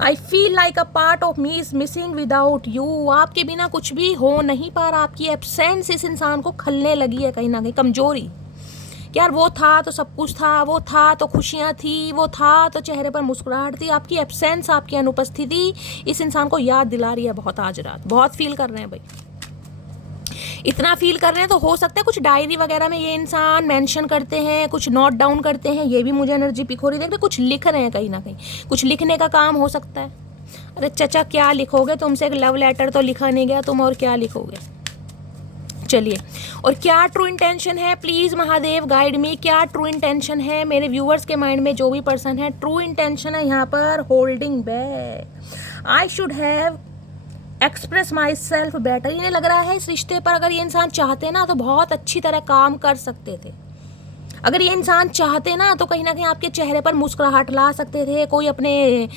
I feel like a part of me is missing without you, आपके बिना कुछ भी हो नहीं पा रहा, आपकी एब्सेंस इस इंसान को खलने लगी है, कहीं ना कहीं कमजोरी। यार वो था तो सब कुछ था, वो था तो खुशियाँ थी, वो था तो चेहरे पर मुस्कुराहट थी, आपकी एब्सेंस, आपकी अनुपस्थिति इस इंसान को याद दिला रही है बहुत आज रात, बहुत फील कर रहे हैं भाई। इतना फील कर रहे हैं तो हो सकता है कुछ डायरी वगैरह में ये इंसान मेंशन करते हैं, कुछ नोट डाउन करते हैं, ये भी मुझे एनर्जी पिक हो रही है। देख रहे कुछ लिख रहे हैं, कहीं ना कहीं कुछ लिखने का काम हो सकता है। अरे चचा क्या लिखोगे, तुमसे एक लव लेटर तो लिखा नहीं गया, तुम और क्या लिखोगे। चलिए, और क्या ट्रू इंटेंशन है, प्लीज़ महादेव गाइड मी, क्या ट्रू इंटेंशन है मेरे व्यूअर्स के माइंड में, जो भी पर्सन है, ट्रू इंटेंशन है यहाँ पर holding back, I should have express my self better. इन्हें लग रहा है इस रिश्ते पर अगर ये इंसान चाहते ना तो बहुत अच्छी तरह काम कर सकते थे। अगर ये इंसान चाहते ना तो कहीं ना कहीं आपके चेहरे पर मुस्कुराहट ला सकते थे, कोई अपने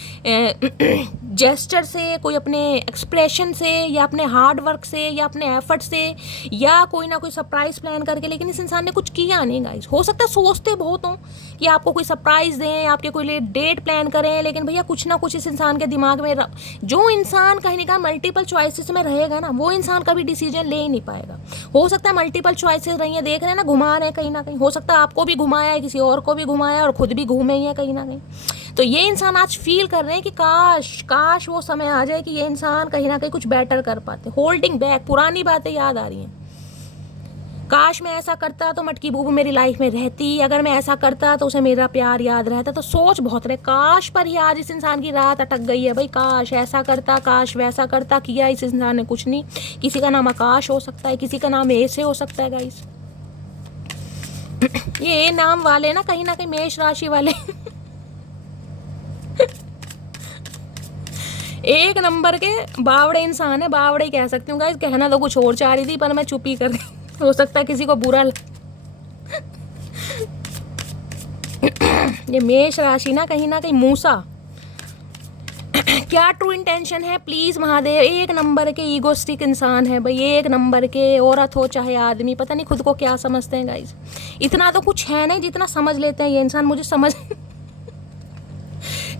जेस्चर से, कोई अपने एक्सप्रेशन से, या अपने हार्ड वर्क से, या अपने एफर्ट से, या कोई ना कोई सरप्राइज प्लान करके। लेकिन इस इंसान ने कुछ किया नहीं गाइस। हो सकता है सोचते बहुत हों कि आपको कोई सरप्राइज दें, आपके कोई लिए डेट प्लान करें, लेकिन भैया कुछ ना कुछ इस इंसान के दिमाग में जो इंसान कहीं ना कहीं मल्टीपल चॉइसेस में रहेगा ना, वो इंसान कभी डिसीजन ले ही नहीं पाएगा। हो सकता है मल्टीपल चॉइसेस रही है, देख रहे हैं ना, घुमा रहे हैं कहीं ना कहीं, हो सकता है आपको भी घुमाया है, किसी और को भी घुमाया, और खुद भी घूमे ही है कहीं ना कहीं। तो ये इंसान आज फील कर रहे हैं कि काश वो समय आ जाए कि ये इंसान कहीं ना कहीं कुछ बेटर कर पाते। होल्डिंग बैक, पुरानी बातें याद आ रही हैं। काश मैं ऐसा करता तो मटकी बूबू मेरी लाइफ में रहती, अगर मैं ऐसा करता तो उसे मेरा प्यार याद रहता। तो सोच बहुत रहे, काश पर ही आज इस इंसान की रात अटक गई है भाई। काश ऐसा करता, काश वैसा करता, किया इस इंसान ने कुछ नहीं। किसी का नाम आकाश हो सकता है, किसी का नाम ऐसे हो सकता है गाइस। ये नाम वाले ना कहीं मेष राशि वाले एक नंबर के बावड़े इंसान है, बावड़े ही कह सकती हूँ गाइस। कहना तो कुछ और चाह रही थी पर मैं चुप ही कर गई। हो सकता है किसी को बुरा ये मेष राशि ना कहीं मूसा। क्या ट्रू इंटेंशन है प्लीज महादेव। एक नंबर के ईगोस्टिक इंसान है भाई, एक नंबर के, औरत हो चाहे आदमी, पता नहीं खुद को क्या समझते हैं गाइस। इतना तो कुछ है नहीं जितना समझ लेते हैं ये इंसान, मुझे समझ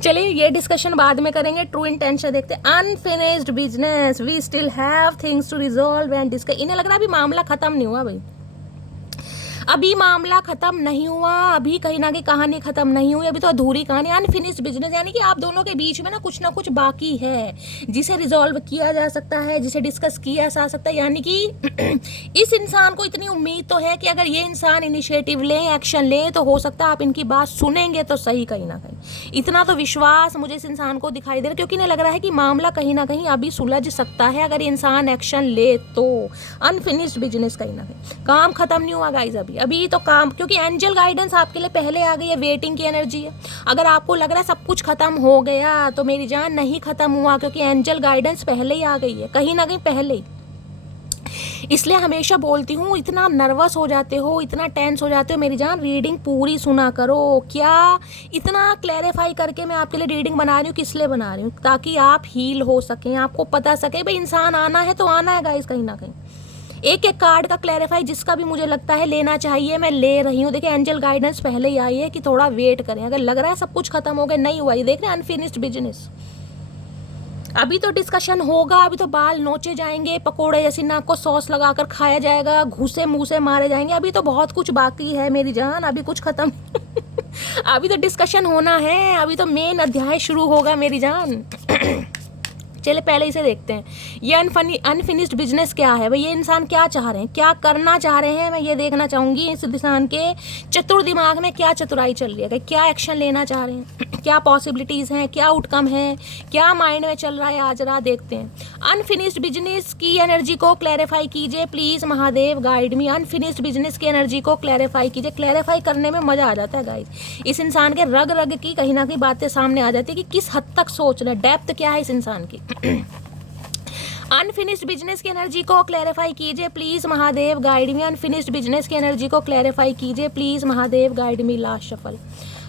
चलिए ये डिस्कशन बाद में करेंगे। ट्रू इंटेंशन देखते हैं। Unfinished business, we still have things to resolve and discuss. इन्हें लग रहा है अभी मामला खत्म नहीं हुआ भाई, अभी मामला खत्म नहीं हुआ, अभी कहीं ना कहीं कहानी खत्म नहीं हुई, अभी तो अधूरी कहानी। अनफिनिश्ड बिजनेस यानी कि आप दोनों के बीच में ना कुछ बाकी है जिसे रिजॉल्व किया जा सकता है, जिसे डिस्कस किया जा सकता है। यानी कि इस इंसान को इतनी उम्मीद तो है कि अगर ये इंसान इनिशिएटिव लें, एक्शन लें, तो हो सकता है आप इनकी बात सुनेंगे तो सही कहीं ना कहीं। इतना तो विश्वास मुझे इस इंसान को दिखाई दे रहा है, क्योंकि इन्हें लग रहा है कि मामला कहीं ना कहीं अभी सुलझ सकता है अगर इंसान एक्शन ले तो। अनफिनिश्ड बिजनेस कहीं ना कहीं, काम खत्म नहीं हुआ गाइज अभी तो काम, क्योंकि एंजल गाइडेंस आपके लिए पहले आ गई है, वेटिंग की एनर्जी है। अगर आपको लग रहा है सब कुछ खत्म हो गया तो मेरी जान नहीं खत्म हुआ, क्योंकि एंजल गाइडेंस पहले ही आ गई है, कहीं ना कहीं पहले ही। इसलिए हमेशा बोलती हूँ, इतना नर्वस हो जाते हो, इतना टेंस हो जाते हो मेरी जान, रीडिंग पूरी सुना करो। क्या इतना क्लैरिफाई करके मैं आपके लिए रीडिंग बना रही हूँ, किस लिए बना रही हूँ, ताकि आप हील हो सकें, आपको पता सके भाई इंसान आना है तो आना है गाइस कहीं ना कहीं। एक एक कार्ड का क्लैरिफाई जिसका भी मुझे लगता है लेना चाहिए मैं ले रही हूँ। देखिए एंजल गाइडेंस पहले ही आई है कि थोड़ा वेट करें, अगर लग रहा है सब कुछ खत्म हो गया, नहीं हुआ। ये देख रहे हैं अनफिनिश्ड बिजनेस, अभी तो डिस्कशन होगा, अभी तो बाल नोचे जाएंगे, पकोड़े जैसी नाक को सॉस लगाकर खाया जाएगा, घूसे मुंह से मारे जाएंगे, अभी तो बहुत कुछ बाकी है मेरी जान, अभी कुछ खत्म अभी तो डिस्कशन होना है, अभी तो मेन अध्याय शुरू होगा मेरी जान चलिए पहले इसे देखते हैं। ये अनफिनिश्ड बिजनेस क्या है भाई, ये इंसान क्या चाह रहे हैं, क्या करना चाह रहे हैं, मैं ये देखना चाहूँगी इस इंसान के चतुर दिमाग में क्या चतुराई चल रही है, क्या एक्शन लेना चाह रहे हैं, क्या पॉसिबिलिटीज़ हैं, क्या आउटकम है, क्या माइंड में चल रहा है, आज रात देखते हैं। अनफिनिश्ड बिजनेस की एनर्जी को क्लैरिफाई कीजिए please Mahadev, guide me. Unfinished business की एनर्जी को क्लैरिफाई कीजिए। क्लैरिफाई करने में मज़ा आ जाता है गाइस, इस इंसान के रग रग की कहीं ना कहीं बातें सामने आ जाती है कि किस हद तक सोच रहे हैं, डेप्थ क्या है इस इंसान की अनफिनिश्ड बिजनेस की एनर्जी को क्लैरिफाई कीजिए please Mahadev, guide me. Unfinished business की एनर्जी को क्लैरिफाई कीजिए please Mahadev, guide me. Last shuffle,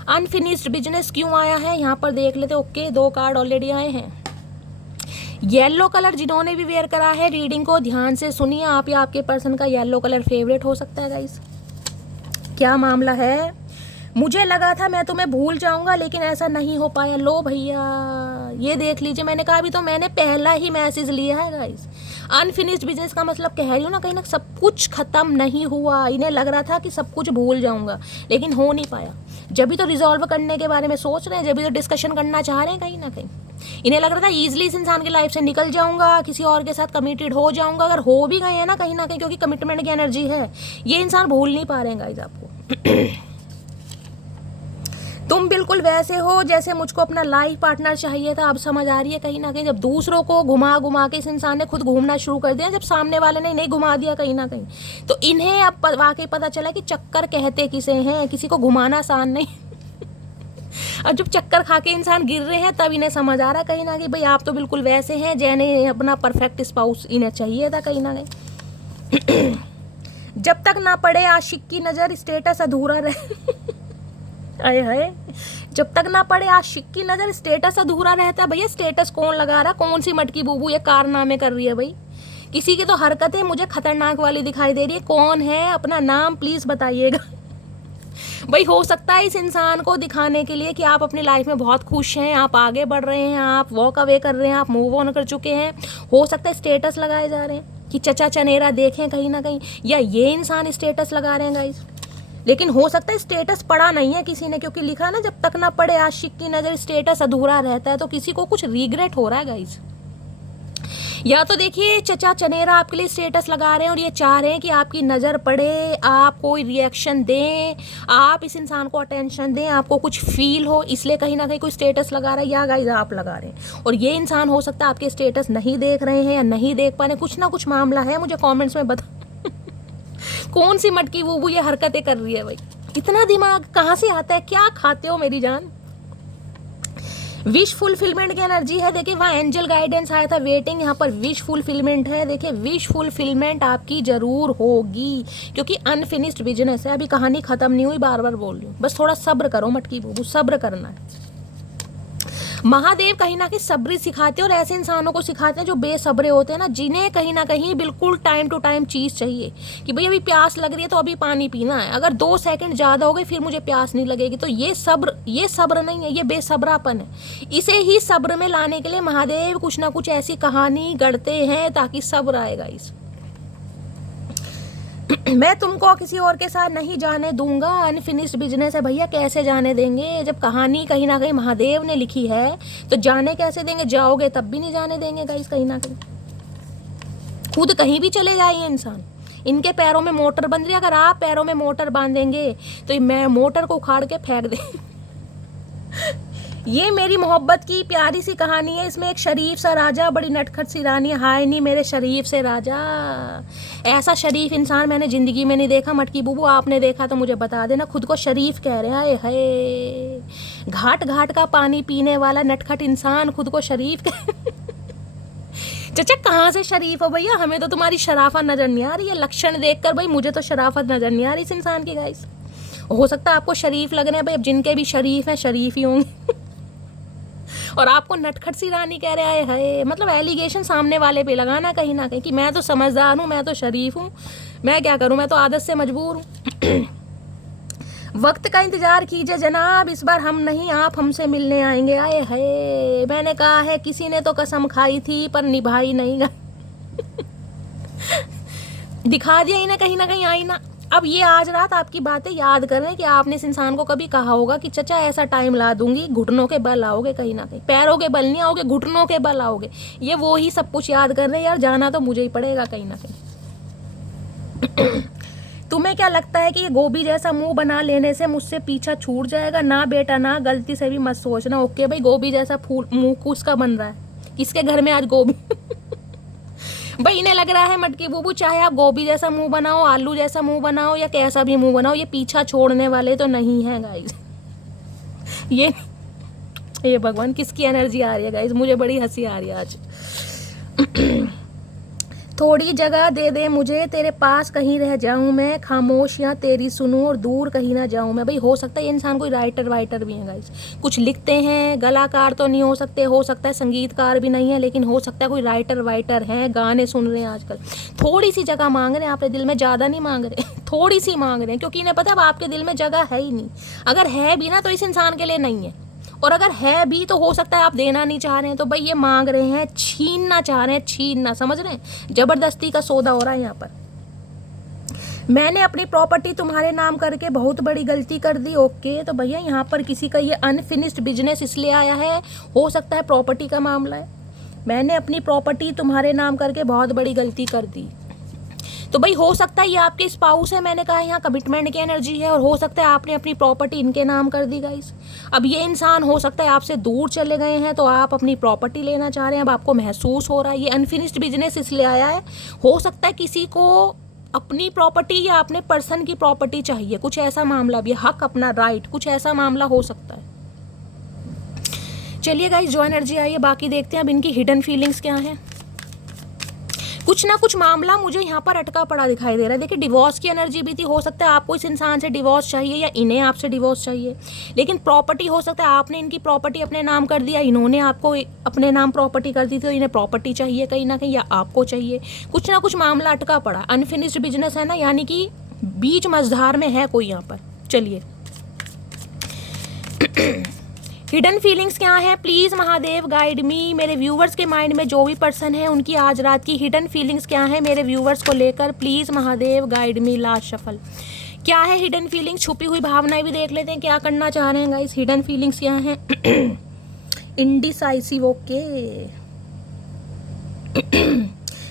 unfinished business क्यों आया है यहाँ पर देख लेते। ओके, 2 कार्ड ऑलरेडी आए हैं। येलो कलर जिन्होंने भी वेयर करा है, रीडिंग को ध्यान से सुनिए, आप या आपके पर्सन का येलो कलर फेवरेट हो सकता है गाइस। क्या मामला है, मुझे लगा था मैं तुम्हें भूल जाऊंगा लेकिन ऐसा नहीं हो पाया। लो भैया ये देख लीजिए, मैंने कहा अभी तो मैंने पहला ही मैसेज लिया है गाइस। अनफिनिश्ड बिजनेस का मतलब कह रही हूँ ना, कहीं ना सब कुछ खत्म नहीं हुआ। इन्हें लग रहा था कि सब कुछ भूल जाऊंगा लेकिन हो नहीं पाया। जब भी तो रिजॉल्व करने के बारे में सोच रहे हैं, जब भी तो डिस्कशन करना चाह रहे हैं, कहीं ना कहीं इन्हें लग रहा था ईजिली इस इंसान की लाइफ से निकल जाऊंगा, किसी और के साथ कमिटेड हो जाऊंगा। अगर हो भी गए हैं ना कहीं ना कहीं, क्योंकि कमिटमेंट की एनर्जी है, ये इंसान भूल नहीं पा रहे हैं गाइस आपको तुम बिल्कुल वैसे हो जैसे मुझको अपना लाइफ पार्टनर चाहिए था। अब समझ आ रही है कहीं ना कहीं, जब दूसरों को घुमा घुमा के इस इंसान ने खुद घूमना शुरू कर दिया, जब सामने वाले ने नहीं घुमा दिया कहीं ना कहीं, तो इन्हें अब वाकई पता चला कि चक्कर कहते किसे हैं, किसी को घुमाना आसान नहीं और जब चक्कर खा के इंसान गिर रहे हैं तब इन्हें समझ आ रहा है कहीं ना कहीं भाई आप तो बिल्कुल वैसे हैं जिन्हें अपना परफेक्ट स्पाउस इन्हें चाहिए था कहीं ना कहीं जब तक ना पड़े आशिक की नज़र स्टेटस अधूरा रहे आए हाय, जब तक ना पड़े आशिक की नज़र स्टेटस अधूरा रहता है। भैया स्टेटस कौन लगा रहा, कौन सी मटकी बूबू ये कारनामे कर रही है भाई। किसी की तो हरकतें मुझे खतरनाक वाली दिखाई दे रही है। कौन है, अपना नाम प्लीज़ बताइएगा भाई। हो सकता है इस इंसान को दिखाने के लिए कि आप अपनी लाइफ में बहुत खुश हैं, आप आगे बढ़ रहे हैं, आप वॉक अवे कर रहे हैं, आप मूव ऑन कर चुके हैं। हो सकता है स्टेटस लगाए जा रहे हैं कि चचा चनेरा देखें कहीं ना कहीं, या ये इंसान स्टेटस लगा रहे हैं गाइस। लेकिन हो सकता है स्टेटस पढ़ा नहीं है किसी ने, क्योंकि लिखा ना जब तक ना पड़े आशिक की नज़र स्टेटस अधूरा रहता है, तो किसी को कुछ रिग्रेट हो रहा है गाइस। या तो देखिए चचा चनेरा आपके लिए स्टेटस लगा रहे हैं और ये चाह रहे हैं कि आपकी नज़र पड़े, आप कोई रिएक्शन दें, आप इस इंसान को अटेंशन दें, आपको कुछ फील हो, इसलिए कहीं ना कहीं कोई स्टेटस लगा रहा है, या गाइस आप लगा रहे हैं। और ये इंसान हो सकता है आपके स्टेटस नहीं देख रहे हैं या नहीं देख पा रहे, कुछ ना कुछ मामला है, मुझे कॉमेंट्स में बता कौन सी मटकी वो ये हरकतें कर रही है भाई। इतना दिमाग कहाँ से आता है, क्या खाते हो मेरी जान। विश फुलफिलमेंट की एनर्जी है। देखिए वहाँ एंजल गाइडेंस आया था वेटिंग, यहाँ पर विश फुलफिलमेंट है। देखिए विश फुलफिलमेंट आपकी ज़रूर होगी, क्योंकि अनफिनिश्ड बिजनेस है, अभी कहानी ख़त्म नहीं हुई, बार बार बोल रही हूँ, बस थोड़ा सब्र करो मटकी बूबू, सब्र करना है। महादेव कहीं ना कहीं सब्र सिखाते हैं, और ऐसे इंसानों को सिखाते हैं जो बेसब्रे होते हैं ना, जिन्हें कहीं ना कहीं बिल्कुल टाइम टू टाइम चीज़ चाहिए कि भाई अभी प्यास लग रही है तो अभी पानी पीना है, अगर 2 सेकंड ज़्यादा हो गए फिर मुझे प्यास नहीं लगेगी। तो ये सब्र नहीं है, ये बेसब्रापन है। इसे ही सब्र में लाने के लिए महादेव कुछ ना कुछ ऐसी कहानी गढ़ते हैं ताकि सब्र आएगा इस मैं तुमको किसी और के साथ नहीं जाने दूंगा। अनफिनिश्ड बिजनेस है भैया, कैसे जाने देंगे जब कहानी कहीं ना कहीं महादेव ने लिखी है, तो जाने कैसे देंगे, जाओगे तब भी नहीं जाने देंगे गाइस। कहीं ना कहीं खुद कहीं भी चले जाइए इंसान, इनके पैरों में मोटर बंध रही है, अगर आप पैरों में मोटर बांधेंगे तो मैं मोटर को उखाड़ के फेंक दें ये मेरी मोहब्बत की प्यारी सी कहानी है। इसमें एक शरीफ सा राजा, बड़ी नटखट सी रानी, हाय नहीं मेरे शरीफ से राजा। ऐसा शरीफ इंसान मैंने ज़िंदगी में नहीं देखा। मटकी बूबू आपने देखा तो मुझे बता देना। खुद को शरीफ कह रहे हैं, हाय घाट घाट का पानी पीने वाला नटखट इंसान खुद को शरीफ चचा कहाँ से शरीफ हो भैया, हमें तो तुम्हारी शराफत नज़र नहीं आ रही है। लक्षण देखकर भाई मुझे तो शराफत नज़र नहीं आ रही इस इंसान की गाइस। हो सकता है आपको शरीफ लग रहे हैं भाई, अब जिनके भी शरीफ हैं शरीफ ही होंगे और आपको नटखट सी रानी कह रहे आए है, मतलब एलिगेशन सामने वाले पे लगाना कहीं ना कहीं कि मैं तो समझदार हूँ, मैं तो शरीफ हूँ, मैं क्या करूँ, मैं तो आदत से मजबूर हूँ। वक्त का इंतजार कीजिए जनाब, इस बार हम नहीं आप हमसे मिलने आएंगे। आए है, मैंने कहा है किसी ने तो कसम खाई थी पर निभाई नहीं गई। दिखा दिया इन्हें कहीं ना कहीं आईना। अब ये आज रात आपकी बातें याद करें कि आपने इस इंसान को कभी कहा होगा कि चचा ऐसा टाइम ला दूंगी, घुटनों के बल आओगे, कहीं ना कहीं पैरों के बल नहीं आओगे, घुटनों के बल आओगे। ये वो ही सब कुछ याद कर रहे हैं, यार जाना तो मुझे ही पड़ेगा कहीं ना कहीं। तुम्हें क्या लगता है कि ये गोभी जैसा मुंह बना लेने से मुझसे पीछा छूट जाएगा? ना बेटा ना, गलती से भी मत सोचना। ओके भाई, गोभी जैसा फूल मुंह किसका बन रहा है? किसके घर में आज गोभी? भाई इन्हें लग रहा है मटकी बूबू, चाहे आप गोभी जैसा मुंह बनाओ, आलू जैसा मुंह बनाओ या कैसा भी मुंह बनाओ, ये पीछा छोड़ने वाले तो नहीं है गाइस। ये भगवान किसकी एनर्जी आ रही है गाइस, मुझे बड़ी हंसी आ रही है आज। थोड़ी जगह दे दे मुझे, तेरे पास कहीं रह जाऊं मैं, खामोशियां तेरी सुनूं और दूर कहीं ना जाऊं मैं। भाई हो सकता है ये इंसान कोई राइटर वाइटर भी है गाइस, कुछ लिखते हैं, कलाकार तो नहीं हो सकता है संगीतकार भी नहीं है, लेकिन हो सकता है कोई राइटर वाइटर है, गाने सुन रहे हैं आजकल। थोड़ी सी जगह मांग रहे हैं आपके दिल में, ज़्यादा नहीं मांग रहे, थोड़ी सी मांग रहे हैं, क्योंकि इन्हें पता है आपके दिल में जगह है ही नहीं। अगर है भी ना तो इस इंसान के लिए नहीं है, और अगर है भी तो हो सकता है आप देना नहीं चाह रहे हैं। तो भाई ये मांग रहे हैं, छीनना चाह रहे हैं, छीनना, समझ रहे हैं? जबरदस्ती का सौदा हो रहा है यहाँ पर। मैंने अपनी प्रॉपर्टी तुम्हारे नाम करके बहुत बड़ी गलती कर दी। ओके, तो भैया यहाँ पर किसी का ये अनफिनिश्ड बिजनेस इसलिए आया है, हो सकता है प्रॉपर्टी का मामला है। मैंने अपनी प्रॉपर्टी तुम्हारे नाम करके बहुत बड़ी गलती कर दी। तो भाई हो सकता है ये आपके स्पाउस है, मैंने कहा यहाँ कमिटमेंट की एनर्जी है, और हो सकता है आपने अपनी प्रॉपर्टी इनके नाम कर दी गाइस। अब ये इंसान हो सकता है आपसे दूर चले गए हैं, तो आप अपनी प्रॉपर्टी लेना चाह रहे हैं, अब आपको महसूस हो रहा है। ये अनफिनिश्ड बिजनेस इसलिए आया है, हो सकता है किसी को अपनी प्रॉपर्टी या अपने पर्सन की प्रॉपर्टी चाहिए, कुछ ऐसा मामला भी, हक, अपना राइट, कुछ ऐसा मामला हो सकता है। चलिए गाइस, जो एनर्जी आई है बाकी देखते हैं अब इनकी हिडन फीलिंग्स क्या हैं। कुछ ना कुछ मामला मुझे यहाँ पर अटका पड़ा दिखाई दे रहा है। देखिए डिवोर्स की एनर्जी भी थी, हो सकता है आपको इस इंसान से डिवोर्स चाहिए या इन्हें आपसे डिवोर्स चाहिए। लेकिन प्रॉपर्टी हो सकता है आपने इनकी प्रॉपर्टी अपने नाम कर दिया, इन्होंने आपको अपने नाम प्रॉपर्टी कर दी थी, तो इन्हें प्रॉपर्टी चाहिए कहीं ना कहीं, या आपको चाहिए। कुछ ना कुछ मामला अटका पड़ा, अनफिनिश्ड बिजनेस है ना, यानी कि बीच मझधार में है कोई यहाँ पर। चलिए हिडन फीलिंग्स क्या है, प्लीज़ महादेव गाइड मी। मेरे व्यूवर्स के माइंड में जो भी पर्सन है उनकी आज रात की हिडन फीलिंग्स क्या है मेरे व्यूवर्स को लेकर, please Mahadev guide me. Last shuffle क्या है हिडन फीलिंग्स, छुपी हुई भावनाएं भी देख लेते हैं क्या करना चाह रहे हैं गाइस। हिडन फीलिंग्स क्या है? Indecisive, okay.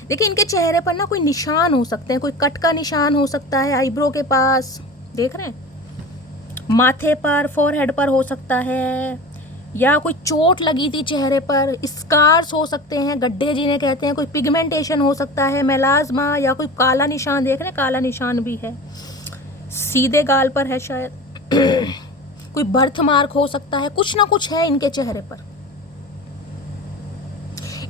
देखिए इनके चेहरे पर ना कोई निशान हो सकते हैं, कोई कट का निशान हो सकता है आईब्रो के पास, देख रहे हैं, माथे पर, फोरहेड पर हो सकता है, या कोई चोट लगी थी चेहरे पर, स्कार्स हो सकते हैं, गड्ढे जिन्हें कहते हैं, कोई पिगमेंटेशन हो सकता है, मेलाज्मा, या कोई काला निशान, देख रहे हैं काला निशान भी है, सीधे गाल पर है शायद। कोई बर्थ मार्क हो सकता है, कुछ ना कुछ है इनके चेहरे पर।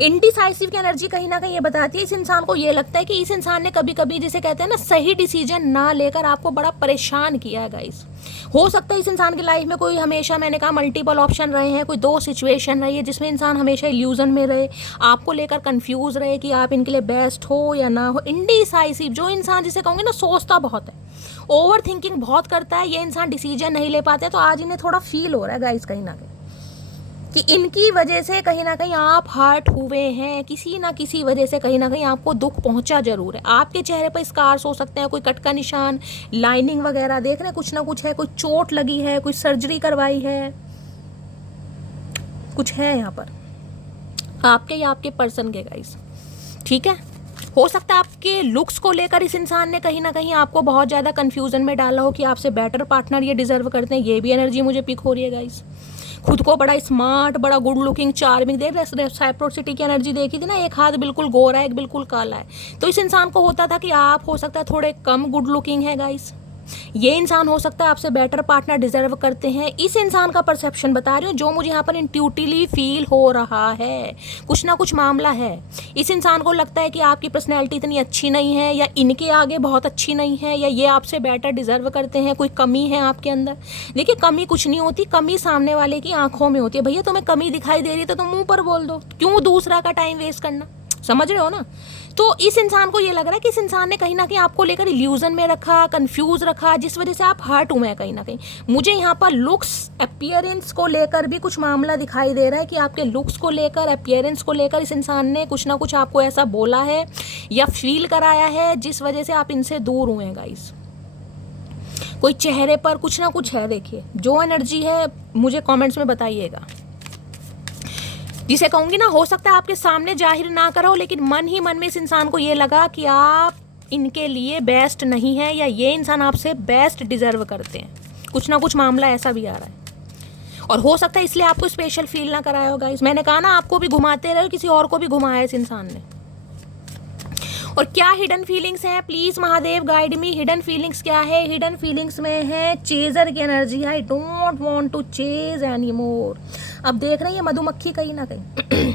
इंडिसाइसिव की एनर्जी कहीं ना कहीं ये बताती है, इस इंसान को ये लगता है कि इस इंसान ने कभी कभी, जिसे कहते हैं ना, सही डिसीजन ना लेकर आपको बड़ा परेशान किया है गाइस। हो सकता है इस इंसान की लाइफ में कोई, हमेशा मैंने कहा मल्टीपल ऑप्शन रहे हैं, कोई दो सिचुएशन रही है जिसमें इंसान हमेशा इल्यूजन में रहे, आपको लेकर कंफ्यूज रहे कि आप इनके लिए बेस्ट हो या ना हो। इंडिसाइसिव जो इंसान, जिसे कहूँगी ना, सोचता बहुत है, ओवर थिंकिंग बहुत करता है, ये इंसान डिसीजन नहीं ले पाते। तो आज इन्हें थोड़ा फील हो रहा है गाइस कहीं ना कहीं कि इनकी वजह से कहीं ना कहीं आप हर्ट हुए हैं, किसी ना किसी वजह से कहीं ना कहीं आपको दुख पहुंचा जरूर है। आपके चेहरे पर स्कार्स हो सकते हैं, कोई कट का निशान, लाइनिंग वगैरह, देख रहे हैं कुछ ना कुछ है, कोई चोट लगी है, कोई सर्जरी करवाई है, कुछ है यहाँ पर आपके या आपके पर्सन के गाइस। ठीक है, हो सकता है आपके लुक्स को लेकर इस इंसान ने कहीं ना कहीं आपको बहुत ज़्यादा कंफ्यूजन में डाला हो कि आपसे बेटर पार्टनर ये डिजर्व करते हैं। ये भी एनर्जी मुझे पिक हो रही है गाइस। खुद को बड़ा स्मार्ट, बड़ा गुड लुकिंग, चार्मिंग, देख रहे रेसिप्रोसिटी की एनर्जी देखी थी ना, एक हाथ बिल्कुल गोरा है, एक बिल्कुल काला है। तो इस इंसान को होता था कि आप हो सकता है थोड़े कम गुड लुकिंग है गाइस, ये इंसान हो सकता है आपसे बेटर पार्टनर डिजर्व करते हैं। इस इंसान का परसेप्शन बता रही हूँ जो मुझे यहाँ पर इंट्यूटिवली फील हो रहा है। कुछ ना कुछ मामला है। इस इंसान को लगता है कि आपकी पर्सनैलिटी इतनी अच्छी नहीं है, या इनके आगे बहुत अच्छी नहीं है, या ये आपसे बेटर डिजर्व करते हैं, कोई कमी है आपके अंदर। देखिए कमी कुछ नहीं होती, कमी सामने वाले की आंखों में होती है। भैया तुम्हें कमी दिखाई दे रही है तो तुम मुंह पर बोल दो, क्यों दूसरा का टाइम वेस्ट करना, समझ रहे हो ना। तो इस इंसान को ये लग रहा है कि इस इंसान ने कहीं ना कहीं आपको लेकर इल्यूजन में रखा, कंफ्यूज रखा, जिस वजह से आप हर्ट हुए हैं कहीं ना कहीं। मुझे यहाँ पर लुक्स अपीयरेंस को लेकर भी कुछ मामला दिखाई दे रहा है कि आपके लुक्स को लेकर, अपीयरेंस को लेकर इस इंसान ने कुछ ना कुछ आपको ऐसा बोला है या फील कराया है जिस वजह से आप इनसे दूर हुए हैं गाइस। कोई चेहरे पर कुछ ना कुछ है। देखिए जो एनर्जी है मुझे कमेंट्स में बताइएगा। जिसे कहूँगी ना, हो सकता है आपके सामने जाहिर ना करो, लेकिन मन ही मन में इस इंसान को ये लगा कि आप इनके लिए बेस्ट नहीं है, या ये इंसान आपसे बेस्ट डिजर्व करते हैं। कुछ ना कुछ मामला ऐसा भी आ रहा है, और हो सकता है इसलिए आपको स्पेशल फील ना कराया होगा। इस मैंने कहा ना, आपको भी घुमाते रहे, किसी और को भी घुमाया इस इंसान ने। और क्या हिडन फीलिंग्स हैं, please Mahadev guide me. Hidden feelings क्या है? हिडन फीलिंग्स में है चेजर की energy. I don't want to chase any more. अब देख रहे हैं मधुमक्खी कहीं ना कहीं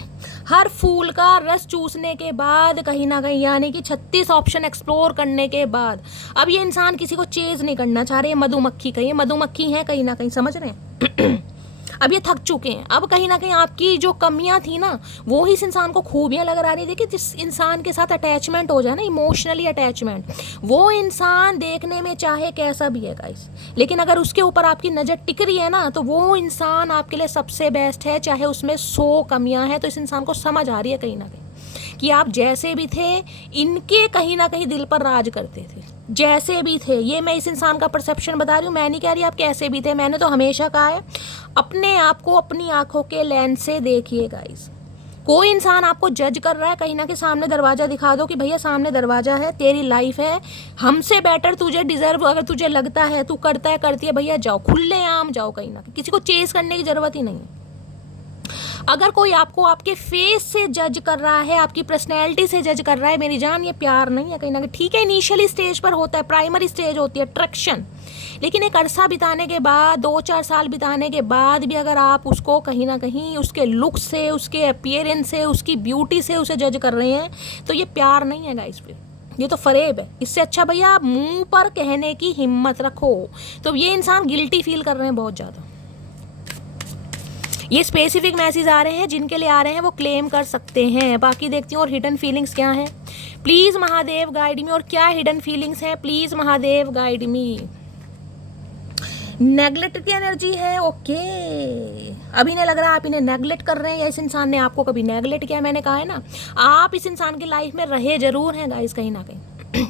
हर फूल का रस चूसने के बाद कहीं ना कहीं, यानी कि 36 ऑप्शन एक्सप्लोर करने के बाद अब ये इंसान किसी को चेज नहीं करना चाह रहे। मधुमक्खी कहीं, मधुमक्खी है कहीं ना कहीं, समझ रहे हैं अब ये थक चुके हैं। अब कहीं ना कहीं आपकी जो कमियां थी ना, वो ही इस इंसान को खूबियां लग रही है। देखिए जिस इंसान के साथ अटैचमेंट हो जाए ना, इमोशनली अटैचमेंट, वो इंसान देखने में चाहे कैसा भी है गाइस, लेकिन अगर उसके ऊपर आपकी नज़र टिक रही है ना, तो वो इंसान आपके लिए सबसे बेस्ट है, चाहे उसमें 100 कमियां हैं। तो इस इंसान को समझ आ रही है कहीं ना कहीं कि आप जैसे भी थे, इनके कहीं ना कहीं दिल पर राज करते थे। जैसे भी थे, ये मैं इस इंसान का परसेप्शन बता रही हूँ, मैं नहीं कह रही आप कैसे भी थे। मैंने तो हमेशा कहा है अपने आप को अपनी आंखों के लेंस से देखिए गाइस। कोई इंसान आपको जज कर रहा है, कहीं ना कहीं सामने दरवाजा दिखा दो कि भैया सामने दरवाजा है, तेरी लाइफ है, हमसे बेटर तुझे डिजर्व अगर तुझे लगता है, तू करता है, करती है, भैया जाओ, खुले आम जाओ। कहीं ना कहीं किसी को चेस करने की जरूरत ही नहीं है। अगर कोई आपको आपके फेस से जज कर रहा है, आपकी पर्सनैलिटी से जज कर रहा है, मेरी जान, ये प्यार नहीं है कहीं ना कहीं। ठीक है इनिशियली स्टेज पर होता है, प्राइमरी स्टेज होती है अट्रैक्शन, लेकिन एक अरसा बिताने के बाद, 2-4 साल बिताने के बाद भी अगर आप उसको कहीं ना कहीं उसके लुक से, उसके अपीयरेंस से, उसकी ब्यूटी से उसे जज कर रहे हैं, तो ये प्यार नहीं है गाइस, ये तो फरेब है। इससे अच्छा भैया आप मुंह पर कहने की हिम्मत रखो। तो ये इंसान गिल्टी फील कर रहे हैं बहुत ज़्यादा। ये स्पेसिफिक मैसेज आ रहे हैं, जिनके लिए आ रहे हैं वो क्लेम कर सकते हैं। बाकी देखती हूँ और हिडन फीलिंग्स क्या हैं, प्लीज़ महादेव गाइड मी। और क्या हिडन फीलिंग्स हैं, please Mahadev guide me. Neglect की एनर्जी है, ओके। अभी नहीं लग रहा आप इन्हें नेगलेक्ट कर रहे हैं, या इस इंसान ने आपको कभी नेगलेक्ट किया। मैंने कहा है ना, आप इस इंसान की लाइफ में रहे जरूर हैं गाइस, कहीं ना कहीं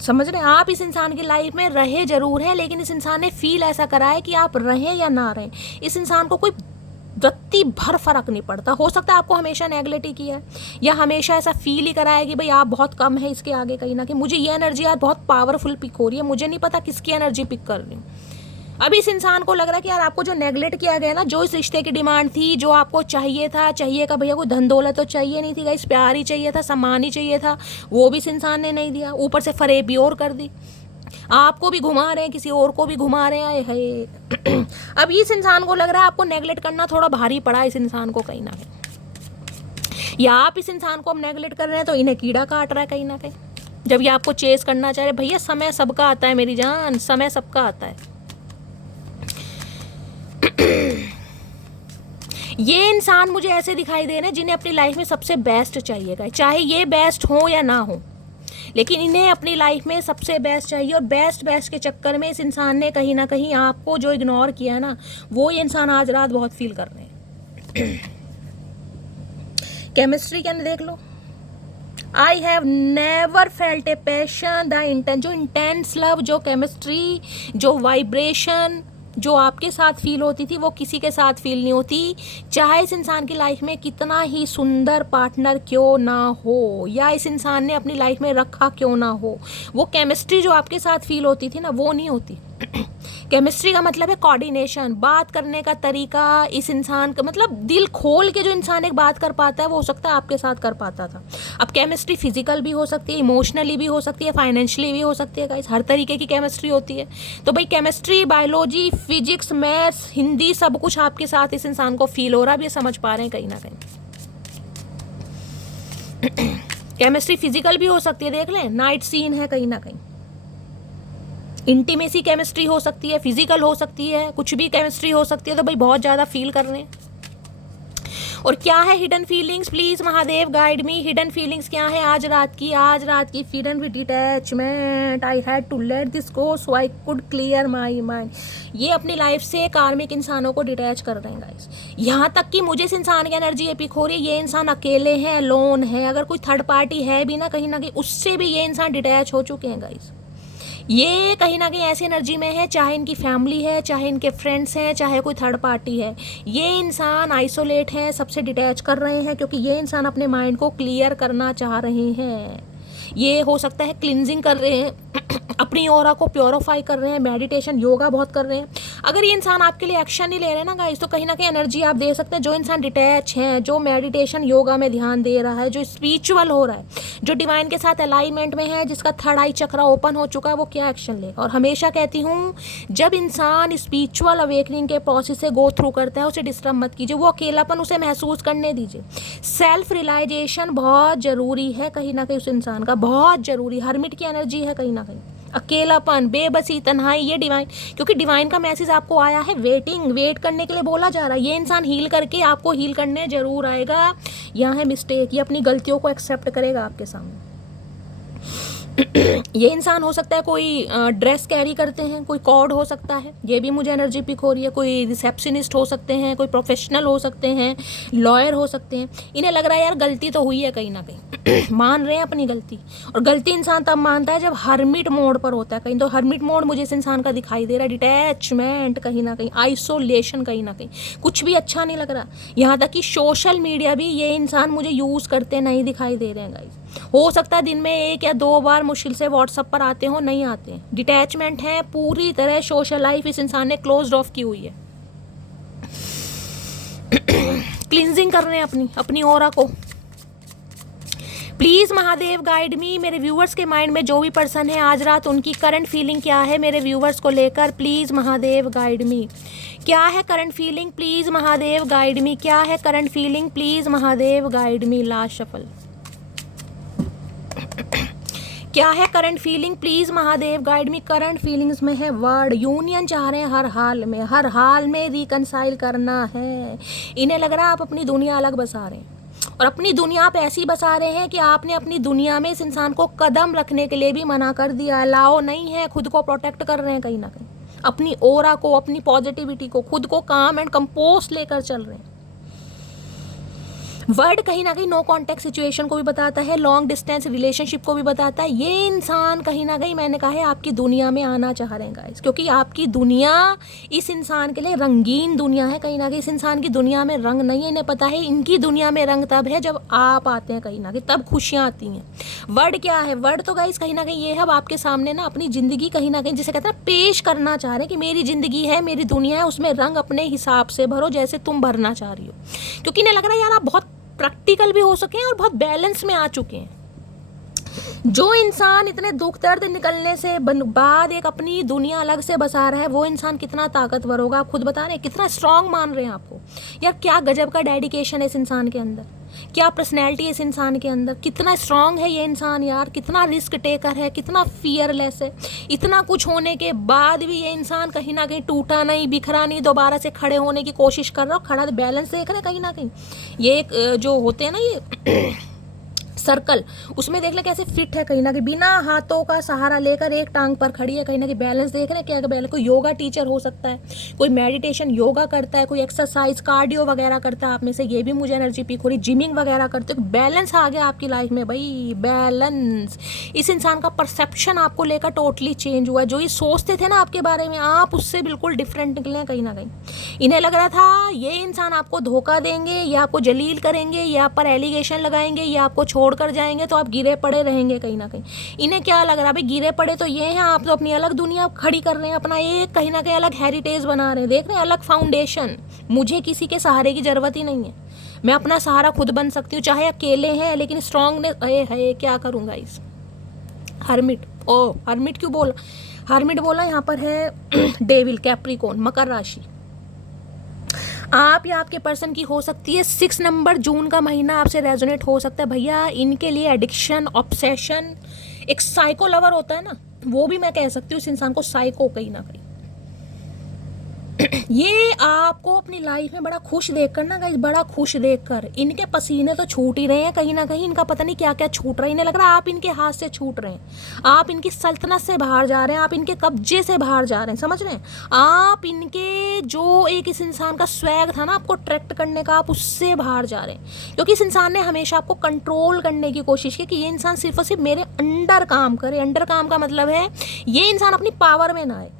समझ रहे हैं, आप इस इंसान की लाइफ में रहे जरूर हैं, लेकिन इस इंसान ने फील ऐसा करा है कि आप रहें या ना रहें, इस इंसान को कोई रत्ती भर फर्क नहीं पड़ता। हो सकता है आपको हमेशा नेगलेक्ट ही किया है, या हमेशा ऐसा फील ही कराया कि भाई आप बहुत कम है इसके आगे। कहीं ना कहीं मुझे ये एनर्जी यार बहुत पावरफुल पिक हो रही है, मुझे नहीं पता किसकी एनर्जी पिक कर रही हूँ। अभी इस इंसान को लग रहा है कि यार आपको जो नेगलेक्ट किया गया ना, जो इस रिश्ते की डिमांड थी, जो आपको चाहिए था, चाहिए का भैया कोई धन दौलत तो चाहिए नहीं थी गाइस, प्यार ही चाहिए था, सम्मान ही चाहिए था, वो भी इस इंसान ने नहीं दिया। ऊपर से फरेब भी और कर दी, आपको भी घुमा रहे हैं, किसी और को भी घुमा रहे हैं। है अब इस इंसान को लग रहा है आपको नेगलेक्ट करना थोड़ा भारी पड़ा इस इंसान को कहीं ना कहीं, या आप इस इंसान को अब नेगलेक्ट कर रहे हैं तो इन्हें कीड़ा काट रहा है कहीं ना कहीं, जब ये आपको चेस करना चाह रहे। भैया समय सबका आता है मेरी जान, समय सबका आता है। ये इंसान मुझे ऐसे दिखाई दे रहे हैं जिन्हें अपनी लाइफ में सबसे बेस्ट चाहिएगा, चाहे ये बेस्ट हो या ना हो, लेकिन इन्हें अपनी लाइफ में सबसे बेस्ट चाहिए। और बेस्ट के चक्कर में इस इंसान ने कहीं ना कहीं आपको जो इग्नोर किया ना, वो ये इंसान आज रात बहुत फील कर रहे हैं। केमिस्ट्री क्या देख लो, I have never felt a passion the intense, जो इंटेंस लव, जो केमिस्ट्री, जो वाइब्रेशन जो आपके साथ फील होती थी, वो किसी के साथ फील नहीं होती, चाहे इस इंसान की लाइफ में कितना ही सुंदर पार्टनर क्यों ना हो, या इस इंसान ने अपनी लाइफ में रखा क्यों ना हो। वो केमिस्ट्री जो आपके साथ फील होती थी ना, वो नहीं होती। केमिस्ट्री का मतलब है कोऑर्डिनेशन, बात करने का तरीका। इस इंसान का मतलब दिल खोल के जो इंसान एक बात कर पाता है वो हो सकता है आपके साथ कर पाता था। अब केमिस्ट्री फिजिकल भी हो सकती है, इमोशनली भी हो सकती है, फाइनेंशियली भी हो सकती है गाइस, हर तरीके की केमिस्ट्री होती है। तो भाई chemistry, biology, physics, maths, Hindi, सब कुछ आपके साथ इस इंसान को फील हो रहा है, भी समझ पा रहे हैं कहीं ना कहीं। केमिस्ट्री फिजिकल भी हो सकती है, देख लें नाइट सीन है कहीं ना कहीं। इंटीमेसी केमिस्ट्री हो सकती है, फिजिकल हो सकती है, कुछ भी केमिस्ट्री हो सकती है। तो भाई बहुत ज़्यादा फील कर रहे हैं। और क्या है hidden feelings, please Mahadev guide me. Hidden feelings क्या है आज रात की hidden with detachment. I had to let this go so I could clear my mind. ये अपनी लाइफ से कार्मिक इंसानों को डिटैच कर रहे हैं गाइस। यहाँ तक कि मुझे इस इंसान की एनर्जी एपिक हो रही है, ये इंसान अकेले हैं, लोन है, अगर कोई थर्ड पार्टी है भी ना कहीं उससे भी ये इंसान डिटैच हो चुके हैं गाइस। ये कहीं ना कहीं ऐसी एनर्जी में है, चाहे इनकी फैमिली है, चाहे इनके फ्रेंड्स हैं, चाहे कोई थर्ड पार्टी है, ये इंसान आइसोलेट है, सबसे डिटैच कर रहे हैं, क्योंकि ये इंसान अपने माइंड को क्लियर करना चाह रहे हैं। ये हो सकता है क्लिनजिंग कर रहे हैं, अपनी ऑरा को प्योरीफाई कर रहे हैं, मेडिटेशन योगा बहुत कर रहे हैं। अगर ये इंसान आपके लिए एक्शन नहीं ले रहे हैं ना गाइस, तो कहीं ना कहीं एनर्जी आप दे सकते हैं। जो इंसान डिटैच है, जो मेडिटेशन योगा में ध्यान दे रहा है, जो स्पिरिचुअल हो रहा है, जो डिवाइन के साथ अलाइनमेंट में है, जिसका थर्ड आई चक्रा ओपन हो चुका है, वो क्या एक्शन लेगा। और हमेशा कहती हूँ, जब इंसान स्पिरिचुअल अवेकनिंग के प्रोसेस से गो थ्रू करता है, उसे डिस्टर्ब मत कीजिए, वो अकेलापन उसे महसूस करने दीजिए। सेल्फ रियलाइजेशन बहुत ज़रूरी है कहीं ना कहीं, उस इंसान का बहुत ज़रूरी। हर्मिट की एनर्जी है कहीं ना कहीं, अकेलापन, बेबसी, तन्हाई, ये डिवाइन, क्योंकि डिवाइन का मैसेज आपको आया है, वेट करने के लिए बोला जा रहा है। ये इंसान हील करके आपको हील करने जरूर आएगा। यहाँ है मिस्टेक, ये अपनी गलतियों को एक्सेप्ट करेगा आपके सामने। ये इंसान हो सकता है कोई ड्रेस कैरी करते हैं, कोई कॉर्ड हो सकता है, ये भी मुझे एनर्जी पिक हो रही है। कोई रिसेप्शनिस्ट हो सकते हैं, कोई प्रोफेशनल हो सकते हैं, लॉयर हो सकते हैं। इन्हें लग रहा है यार गलती तो हुई है कहीं ना कहीं, मान रहे हैं अपनी गलती। और गलती इंसान तब मानता है जब हर्मिट मोड पर होता है कहीं। तो हर्मिट मोड मुझे इस इंसान का दिखाई दे रहा है, डिटैचमेंट कहीं ना कहीं, आइसोलेशन कहीं ना कहीं, कुछ भी अच्छा नहीं लग रहा। यहाँ तक कि सोशल मीडिया भी ये इंसान मुझे यूज़ करते नहीं दिखाई दे रहे हैं गाइस। हो सकता है दिन में 1 या 2 बार मुश्किल से व्हाट्सएप पर आते हो, नहीं आते हैं। डिटैचमेंट है पूरी तरह, सोशल लाइफ इस इंसान ने क्लोज ऑफ की हुई है। क्लींजिंग कर रहे हैं अपनी ऑरा को। प्लीज़ महादेव गाइड मी। मेरे व्यूवर्स के माइंड में जो भी पर्सन है आज रात, उनकी करंट फीलिंग क्या है मेरे व्यूवर्स को लेकर, प्लीज़ महादेव गाइड मी। क्या है current feeling, please Mahadev guide मी। क्या है current feeling, please Mahadev guide me. Last shuffle. क्या है current feeling, please Mahadev guide me. Current feelings में है वर्ड यूनियन चाह रहे हैं, हर हाल में रिकनसाइल करना है। इन्हें लग रहा है आप अपनी दुनिया अलग बसा रहे हैं, और अपनी दुनिया आप ऐसी बसा रहे हैं कि आपने अपनी दुनिया में इस इंसान को कदम रखने के लिए भी मना कर दिया। अलाओ नहीं है, खुद को प्रोटेक्ट कर रहे हैं कहीं ना कहीं, अपनी ओरा को, अपनी पॉजिटिविटी को, खुद को काम एंड कंपोस्ट लेकर चल रहे हैं। वर्ड कहीं ना कहीं नो कॉन्टेक्ट सिचुएशन को भी बताता है, लॉन्ग डिस्टेंस रिलेशनशिप को भी बताता है। ये इंसान कहीं ना कहीं, मैंने कहा है, आपकी दुनिया में आना चाह रहे हैं गाइस, क्योंकि आपकी दुनिया इस इंसान के लिए रंगीन दुनिया है कहीं ना कहीं। इस इंसान की दुनिया में रंग नहीं है, इन्हें पता है इनकी दुनिया में रंग तब है जब आप आते हैं कहीं ना कहीं, तब खुशियाँ आती हैं। वर्ड क्या है, वर्ड तो गाइस कहीं ना कहीं ये है, अब आपके सामने ना अपनी ज़िंदगी कहीं ना कहीं, जिसे कहते हैं पेश करना चाह रहे हैं कि मेरी ज़िंदगी है, मेरी दुनिया है, उसमें रंग अपने हिसाब से भरो जैसे तुम भरना चाह रही हो। क्योंकि इन्हें लग रहा है यार आप बहुत प्रैक्टिकल भी हो सके और बहुत बैलेंस में आ चुके हैं। जो इंसान इतने दुख दर्द निकलने से बाद एक अपनी दुनिया अलग से बसा रहा है, वो इंसान कितना ताकतवर होगा, आप खुद बता रहे हैं। कितना स्ट्रांग मान रहे हैं आपको यार, क्या गजब का डेडिकेशन है इस इंसान के अंदर, क्या पर्सनैलिटी है इस इंसान के अंदर, कितना स्ट्रांग है ये इंसान यार, कितना रिस्क टेकर है, कितना फियरलेस है। इतना कुछ होने के बाद भी ये इंसान कहीं ना कहीं टूटा नहीं, बिखरा नहीं, दोबारा से खड़े होने की कोशिश कर रहा हो, खड़ा बैलेंस देख रहे हैं कहीं ना कहीं। ये एक जो होते हैं ना ये सर्कल, उसमें देख ले कैसे फिट है कहीं ना कहीं, बिना हाथों का सहारा लेकर एक टांग पर खड़ी है कहीं ना कहीं। बैलेंस देख रहे हैं क्या, बैलेंस। कोई योगा टीचर हो सकता है, कोई मेडिटेशन योगा करता है, कोई एक्सरसाइज कार्डियो वगैरह करता है आप में से, ये भी मुझे एनर्जी पिक हो रही, जिमिंग वगैरह करते हो। बैलेंस आ गया आपकी लाइफ में भाई, बैलेंस। इस इंसान का परसेप्शन आपको लेकर टोटली चेंज हुआ है। जो ये सोचते थे ना आपके बारे में, आप उससे बिल्कुल डिफरेंट निकले हैं कहीं ना कहीं। इन्हें लग रहा था ये इंसान आपको धोखा देंगे, या आपको जलील करेंगे, या आप पर एलिगेशन लगाएंगे, या आपको छोड़ छोड़कर जाएंगे तो आप गिरे पड़े रहेंगे कहीं ना कहीं। इन्हें क्या लग रहा है भाई, गिरे पड़े तो ये हैं, आप तो अपनी अलग दुनिया खड़ी कर रहे हैं, अपना एक कहीं ना कहीं अलग हेरिटेज बना रहे हैं, देख रहे हैं, अलग फाउंडेशन। मुझे किसी के सहारे की ज़रूरत ही नहीं है, मैं अपना सहारा खुद बन सकती हूँ, चाहे अकेले हैं लेकिन स्ट्रॉन्गनेस है। क्या करूँगा इस हर्मिट, ओ हर्मिट क्यों बोला, हर्मिट बोला, यहाँ पर है डेविल, कैप्रिकॉर्न, मकर राशि। आप या आपके पर्सन की हो सकती है 6 नंबर, जून का महीना आपसे रेजोनेट हो सकता है भैया। इनके लिए एडिक्शन, ऑब्सेशन, एक साइको लवर होता है ना, वो भी मैं कह सकती हूँ इस इंसान को साइको कहीं ना कहीं। ये आपको अपनी लाइफ में बड़ा खुश देखकर ना गाइस, बड़ा खुश देखकर, इनके पसीने तो छूट ही रहे हैं कहीं ना कहीं, इनका पता नहीं क्या क्या छूट रहा है, इन्हें लग रहा है आप इनके हाथ से छूट रहे हैं, आप इनकी सल्तनत से बाहर जा रहे हैं, आप इनके कब्जे से बाहर जा रहे हैं, समझ रहे हैं, आप इनके जो एक इस इंसान का स्वैग था ना आपको अट्रैक्ट करने का, आप उससे बाहर जा रहे हैं। क्योंकि इस इंसान ने हमेशा आपको कंट्रोल करने की कोशिश की कि ये इंसान सिर्फ और सिर्फ मेरे अंडर काम करे। अंडर काम का मतलब है ये इंसान अपनी पावर में ना आए,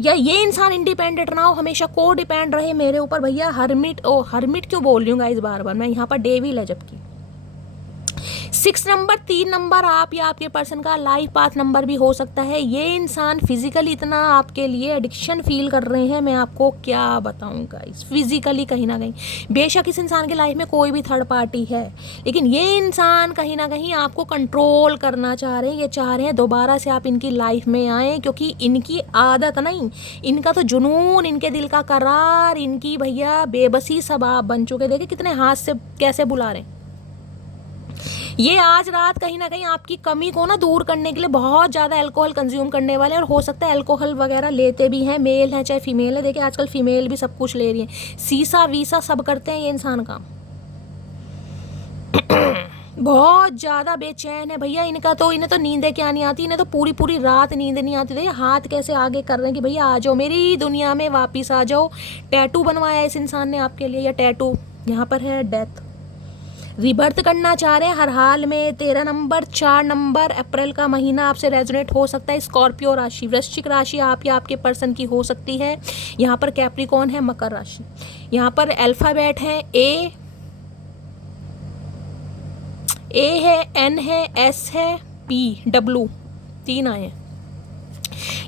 या ये इंसान इंडिपेंडेंट ना हो, हमेशा को डिपेंड रहे मेरे ऊपर। भैया हर्मिट, ओ हर्मिट क्यों बोल रही हूँ गाइस बार बार मैं, यहाँ पर डेविल है। जबकि 6 नंबर, 3 नंबर आप या आपके पर्सन का लाइफ पाथ नंबर भी हो सकता है। ये इंसान फिजिकली इतना आपके लिए एडिक्शन फील कर रहे हैं, मैं आपको क्या बताऊँ गाइस, फिजिकली कहीं ना कहीं। बेशक इस इंसान की लाइफ में कोई भी थर्ड पार्टी है, लेकिन ये इंसान कहीं ना कहीं आपको कंट्रोल करना चाह रहे हैं। ये चाह रहे हैं दोबारा से आप इनकी लाइफ में आएँ, क्योंकि इनकी आदत नहीं, इनका तो जुनून, इनके दिल का करार, इनकी भैया बेबसी सब आप बन चुके। देखिए कितने हाथ से कैसे बुला रहे हैं। ये आज रात कहीं ना कहीं आपकी कमी को ना दूर करने के लिए बहुत ज़्यादा अल्कोहल कंज्यूम करने वाले हैं, और हो सकता है अल्कोहल वगैरह लेते भी हैं, मेल हैं चाहे फीमेल है। देखिए आजकल फीमेल भी सब कुछ ले रही है, सीसा वीसा सब करते हैं ये इंसान काम। बहुत ज़्यादा बेचैन है भैया इनका, तो इन्हें तो नींदें क्या नहीं आती, इन्हें तो पूरी पूरी रात नींद नहीं आती। देखिए हाथ कैसे आगे कर रहे हैं कि भैया आ जाओ मेरी दुनिया में, वापिस आ जाओ। टैटू बनवाया इस इंसान ने आपके लिए, या टैटू यहाँ पर है डेथ, रिबर्थ करना चाह रहे हैं हर हाल में। 13 नंबर, 4 नंबर, अप्रैल का महीना आपसे रेजोनेट हो सकता है। स्कॉर्पियो राशि, वृश्चिक राशि आप या आपके पर्सन की हो सकती है। यहाँ पर कैप्रिकॉर्न है, मकर राशि। यहाँ पर अल्फ़ाबेट है ए है, एन है, एस है, पी, डब्लू, 3 आए हैं।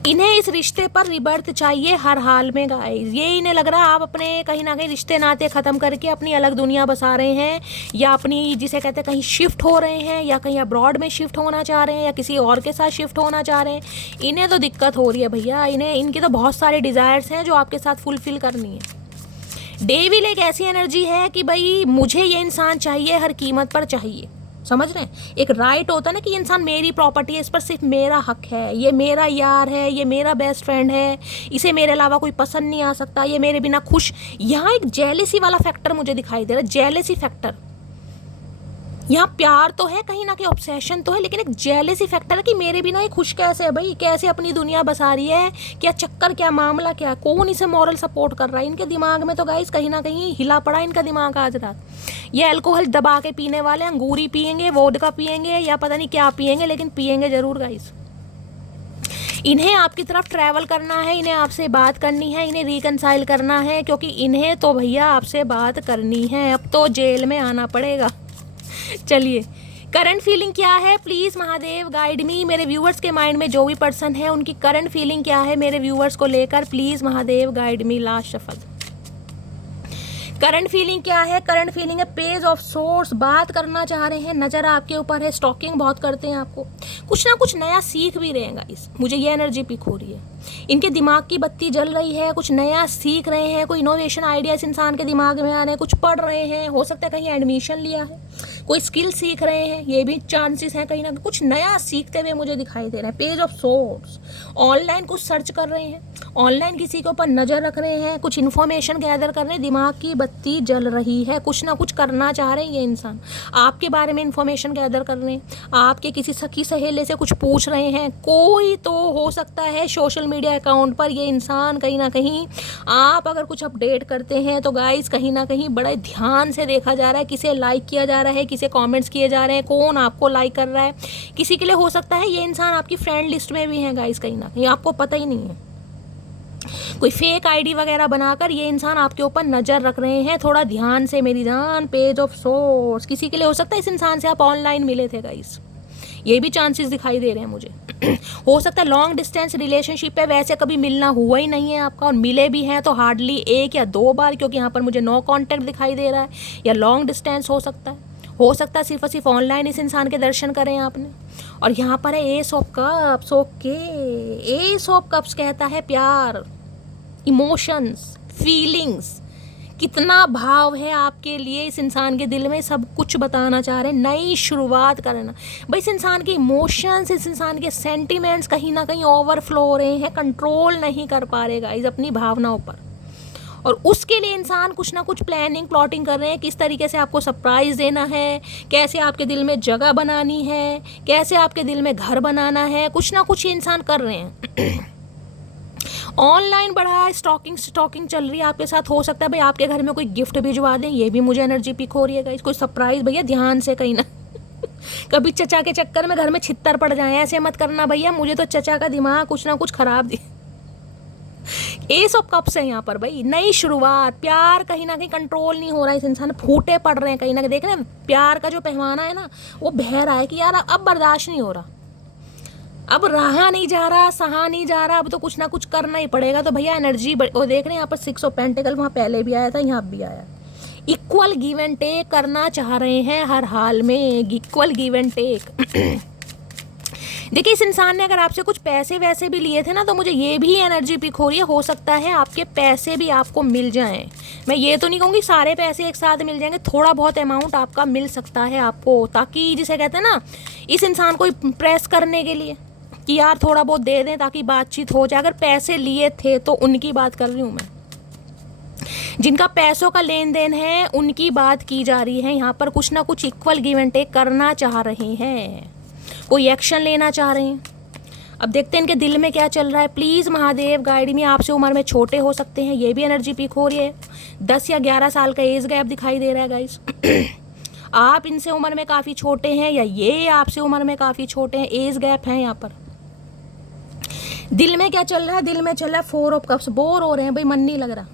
इन्हें इस रिश्ते पर रिबर्थ चाहिए हर हाल में गाइस। ये इन्हें लग रहा है आप अपने कहीं ना कहीं रिश्ते नाते ख़त्म करके अपनी अलग दुनिया बसा रहे हैं, या अपनी जिसे कहते हैं कहीं शिफ्ट हो रहे हैं, या कहीं अब्रॉड में शिफ्ट होना चाह रहे हैं, या किसी और के साथ शिफ्ट होना चाह रहे हैं। इन्हें तो दिक्कत हो रही है भैया, इन्हें इनकी तो बहुत सारे डिज़ायर्स हैं जो आपके साथ फुलफ़िल करनी है। डेविल एक ऐसी एनर्जी है कि भाई मुझे ये इंसान चाहिए, हर कीमत पर चाहिए, समझ रहे हैं। एक राइट होता है ना कि ये इंसान मेरी प्रॉपर्टी है, इस पर सिर्फ मेरा हक है, ये मेरा यार है, ये मेरा बेस्ट फ्रेंड है, इसे मेरे अलावा कोई पसंद नहीं आ सकता, ये मेरे बिना खुश। यहाँ एक जेलेसी वाला फैक्टर मुझे दिखाई दे रहा है, जेलेसी फैक्टर। यहाँ प्यार तो है कहीं ना कहीं, ऑब्सेशन तो है, लेकिन एक जेलेसी फैक्टर है कि मेरे बिना ये खुश कैसे है भाई, कैसे अपनी दुनिया बसा रही है, क्या चक्कर, क्या मामला, क्या कौन इसे मॉरल सपोर्ट कर रहा है। इनके दिमाग में तो गाइस कहीं ना कहीं हिला पड़ा इनका दिमाग आज रात। ये अल्कोहल दबा के पीने वाले, अंगूरी पियेंगे, वोडका पियेंगे, या पता नहीं क्या पियेंगे, लेकिन पियेंगे जरूर गाइस। इन्हें आपकी तरफ ट्रैवल करना है, इन्हें आपसे बात करनी है, इन्हें रिकनसाइल करना है, क्योंकि इन्हें तो भैया आपसे बात करनी है। अब तो जेल में आना पड़ेगा। चलिए करंट फीलिंग क्या है, प्लीज़ महादेव गाइड मी। मेरे व्यूअर्स के माइंड में जो भी पर्सन है उनकी करंट फीलिंग क्या है मेरे व्यूअर्स को लेकर, please Mahadev guide me. Last shuffle, current feeling क्या है? करंट फीलिंग है पेज ऑफ सोर्स, बात करना चाह रहे हैं, नज़र आपके ऊपर है, स्टॉकिंग बहुत करते हैं आपको, कुछ ना कुछ नया सीख भी रहेगा इस, मुझे ये एनर्जी पिक हो रही है। इनके दिमाग की बत्ती जल रही है, कुछ नया सीख रहे हैं, कोई इनोवेशन आइडिया इस इंसान के दिमाग में आ रहे हैं, कुछ पढ़ रहे हैं, हो सकता है कहीं एडमिशन लिया है, कोई स्किल सीख रहे हैं, ये भी चांसेस हैं कहीं ना कुछ नया सीखते हुए मुझे दिखाई दे रहा है। पेज ऑफ सोर्स, ऑनलाइन कुछ सर्च कर रहे हैं, ऑनलाइन किसी के ऊपर नज़र रख रहे हैं, कुछ इन्फॉर्मेशन गैदर कर रहे हैं, दिमाग की बत्ती जल रही है, कुछ ना कुछ करना चाह रहे हैं ये इंसान, आपके बारे में इन्फॉर्मेशन गैदर कर रहे हैं, आपके किसी सखी सहेले से कुछ पूछ रहे हैं, कोई तो हो सकता है सोशल मीडिया अकाउंट पर ये इंसान कहीं ना कहीं, आप अगर कुछ अपडेट करते हैं तो गाइस कहीं ना कहीं बड़े ध्यान से देखा जा रहा है, किसे लाइक किया जा रहा है, किसे कमेंट्स किए जा रहे हैं, कौन आपको लाइक कर रहा है। किसी के लिए हो सकता है ये इंसान आपकी फ्रेंड लिस्ट में भी है गाइस, कहीं ना कहीं आपको पता ही नहीं है। कोई फेक आईडी वगैरह बनाकर ये इंसान आपके ऊपर नज़र रख रहे हैं। थोड़ा ध्यान से मेरी जान, पेज ऑफ सोर्स किसी के लिए हो सकता है इस इंसान से आप ऑनलाइन मिले थे गाइस, ये भी चांसेस दिखाई दे रहे हैं मुझे। हो सकता है लॉन्ग डिस्टेंस रिलेशनशिप पे वैसे कभी मिलना हुआ ही नहीं है आपका, और मिले भी हैं तो हार्डली 1 या 2 बार, क्योंकि यहाँ पर मुझे नो कॉन्टैक्ट दिखाई दे रहा है। या लॉन्ग डिस्टेंस हो सकता है सिर्फ और सिर्फ ऑनलाइन इस इंसान के दर्शन करें आपने। और यहाँ पर है S of cups. Okay, S of cups कहता है प्यार, इमोशंस, फीलिंग्स, कितना भाव है आपके लिए इस इंसान के दिल में, सब कुछ बताना चाह रहे हैं। नई शुरुआत करना भाई, इस इंसान के इमोशंस, इस इंसान के सेंटिमेंट्स कहीं ना कहीं ओवरफ्लो हो रहे हैं, कंट्रोल नहीं कर पा रहे गाइस अपनी भावनाओं पर। और उसके लिए इंसान कुछ ना कुछ प्लानिंग प्लॉटिंग कर रहे हैं, किस तरीके से आपको सरप्राइज़ देना है, कैसे आपके दिल में जगह बनानी है, कैसे आपके दिल में घर बनाना है, कुछ ना कुछ ये इंसान कर रहे हैं। ऑनलाइन बड़ा स्टॉकिंग चल रही है आपके साथ। हो सकता है भाई आपके घर में कोई गिफ्ट भिजवा दें, ये भी मुझे एनर्जी पिक हो रही है गाइस। कोई सरप्राइज, भैया ध्यान से कहीं ना कभी चचा के चक्कर में घर में छित्तर पड़ जाए, ऐसे मत करना भैया, मुझे तो चचा का दिमाग कुछ ना कुछ खराब दी। एस ऑफ कप्स है यहाँ पर भाई, नई शुरुआत, प्यार कहीं ना कहीं कंट्रोल नहीं हो रहा है, इस इंसान फूटे पड़ रहे हैं कहीं ना कहीं। देख रहे हैं प्यार का जो पैमाना है ना वो बह रहा है कि यार अब बर्दाश्त नहीं हो रहा, अब रहा नहीं जा रहा, सहा नहीं जा रहा, अब तो कुछ ना कुछ करना ही पड़ेगा। तो भैया एनर्जी वो देख रहे हैं यहाँ पर 6 ऑफ पेंटिकल, वहाँ पहले भी आया था, यहाँ भी आया। इक्वल गिव एंड टेक करना चाह रहे हैं हर हाल में, इक्वल गिव एंड टेक। देखिए इस इंसान ने अगर आपसे कुछ पैसे वैसे भी लिए थे ना, तो मुझे ये भी एनर्जी पिक हो रही है, हो सकता है आपके पैसे भी आपको मिल जाएं। मैं ये तो नहीं कहूँगी सारे पैसे एक साथ मिल जाएंगे, थोड़ा बहुत अमाउंट आपका मिल सकता है आपको, ताकि जिसे कहते हैं ना इस इंसान को प्रेस करने के लिए कि यार थोड़ा बहुत दे दें ताकि बातचीत हो जाए। अगर पैसे लिए थे तो उनकी बात कर रही हूँ मैं, जिनका पैसों का लेन देन है उनकी बात की जा रही है यहाँ पर। कुछ ना कुछ इक्वल गिव एंड टेक करना चाह रहे हैं, कोई एक्शन लेना चाह रहे हैं। अब देखते हैं इनके दिल में क्या चल रहा है। प्लीज़ महादेव गाइड मी, आपसे उम्र में छोटे हो सकते हैं, ये भी एनर्जी पिक हो रही है। 10 या 11 साल का एज गैप दिखाई दे रहा है गाइस। आप इनसे उम्र में काफ़ी छोटे हैं या ये आपसे उम्र में काफ़ी छोटे हैं, एज गैप है यहाँ पर। दिल में क्या चल रहा है, दिल में चल रहा है 4 ऑफ कप्स। बोर हो रहे हैं भाई, मन नहीं लग रहा।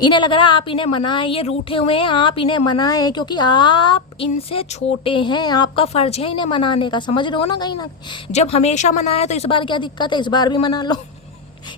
इन्हें लग रहा है आप इन्हें मनाएं, ये रूठे हुए हैं, आप इन्हें मनाएं क्योंकि आप इनसे छोटे हैं, आपका फर्ज है इन्हें मनाने का, समझ रहे हो ना कहीं ना। जब हमेशा मनाया तो इस बार क्या दिक्कत है, इस बार भी मना लो।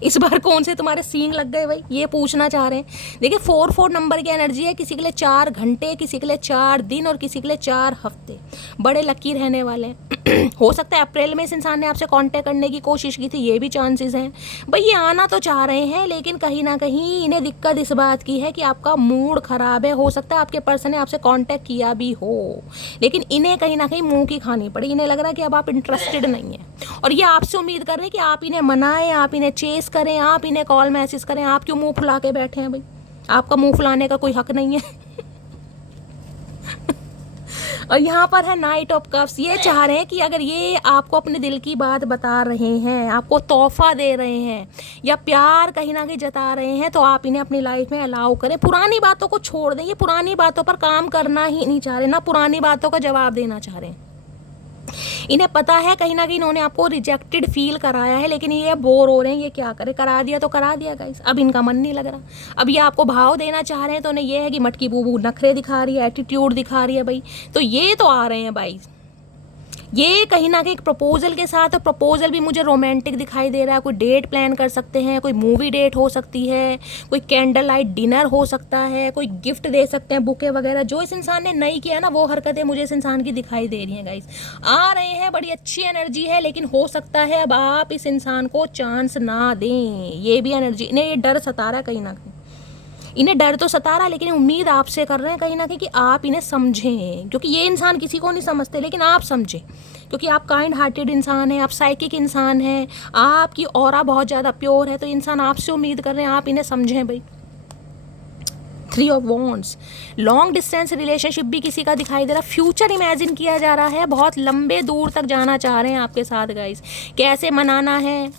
इस बार कौन से तुम्हारे सींग लग गए भाई, ये पूछना चाह रहे हैं। देखिए 4 नंबर की एनर्जी है, किसी के लिए 4 घंटे, किसी के लिए 4 दिन और किसी के लिए 4 हफ्ते बड़े लकी रहने वाले हैं। हो सकता है अप्रैल में इस इंसान ने आपसे कांटेक्ट करने की कोशिश की थी, ये भी चांसेस हैं भाई। ये आना तो चाह रहे हैं लेकिन कहीं ना कहीं इन्हें दिक्कत इस बात की है कि आपका मूड खराब है। हो सकता है आपके पर्सन ने आपसे कांटेक्ट किया भी हो लेकिन इन्हें कहीं ना कहीं मुंह की खानी पड़ी। इन्हें लग रहा है कि अब आप इंटरेस्टेड नहीं है और ये आपसे उम्मीद कर रहे हैं कि आप इन्हें मनाएं, आप इन्हें चेस करें, आप इन्हें कॉल मैसेज करें। आप क्यों मुंह फुला के बैठे हैं भाई, आपका मुंह फुलाने का कोई हक नहीं है। और यहाँ पर है नाइट ऑफ कप्स। ये चाह रहे हैं कि अगर ये आपको अपने दिल की बात बता रहे हैं, आपको तोहफा दे रहे हैं या प्यार कहीं ना कहीं जता रहे हैं, तो आप इन्हें अपनी लाइफ में अलाउ करें। पुरानी बातों को छोड़ दें, ये पुरानी बातों पर काम करना ही नहीं चाह रहे, ना पुरानी बातों का जवाब देना चाह रहे हैं। इन्हें पता है कहीं ना कहीं इन्होंने आपको रिजेक्टेड फील कराया है, लेकिन ये बोर हो रहे हैं, ये क्या करे, करा दिया तो करा दिया गाइस, अब इनका मन नहीं लग रहा। अब ये आपको भाव देना चाह रहे हैं तो उन्हें ये है कि मटकी बूबू नखरे दिखा रही है, एटीट्यूड दिखा रही है भाई, तो ये तो आ रहे हैं भाई। ये कहीं ना कहीं एक प्रपोजल के साथ, और प्रपोजल भी मुझे रोमांटिक दिखाई दे रहा है। कोई डेट प्लान कर सकते हैं, कोई मूवी डेट हो सकती है, कोई कैंडल लाइट डिनर हो सकता है, कोई गिफ्ट दे सकते हैं, बुके वगैरह। जो इस इंसान ने नहीं किया ना वो हरकतें मुझे इस इंसान की दिखाई दे रही हैं गाइस। आ रहे हैं, बड़ी अच्छी एनर्जी है, लेकिन हो सकता है अब आप इस इंसान को चांस ना दें। ये भी एनर्जी, इन्हें ये डर सता रहा है कहीं ना कहीं, इन्हें डर तो सता रहा है लेकिन उम्मीद आपसे कर रहे हैं कहीं ना कहीं कि आप इन्हें समझें, क्योंकि ये इंसान किसी को नहीं समझते लेकिन आप समझें, क्योंकि आप काइंड हार्टेड इंसान हैं, आप साइकिक इंसान हैं, आपकी ऑरा बहुत ज़्यादा प्योर है, तो इंसान आपसे उम्मीद कर रहे हैं आप इन्हें समझें भाई। 3 of wands, long distance relationship भी किसी का दिखाई दे रहा है। फ्यूचर इमेजिन किया जा रहा है, बहुत लंबे दूर तक जाना चाह रहे हैं आपके साथ गाइस। कैसे मनाना है,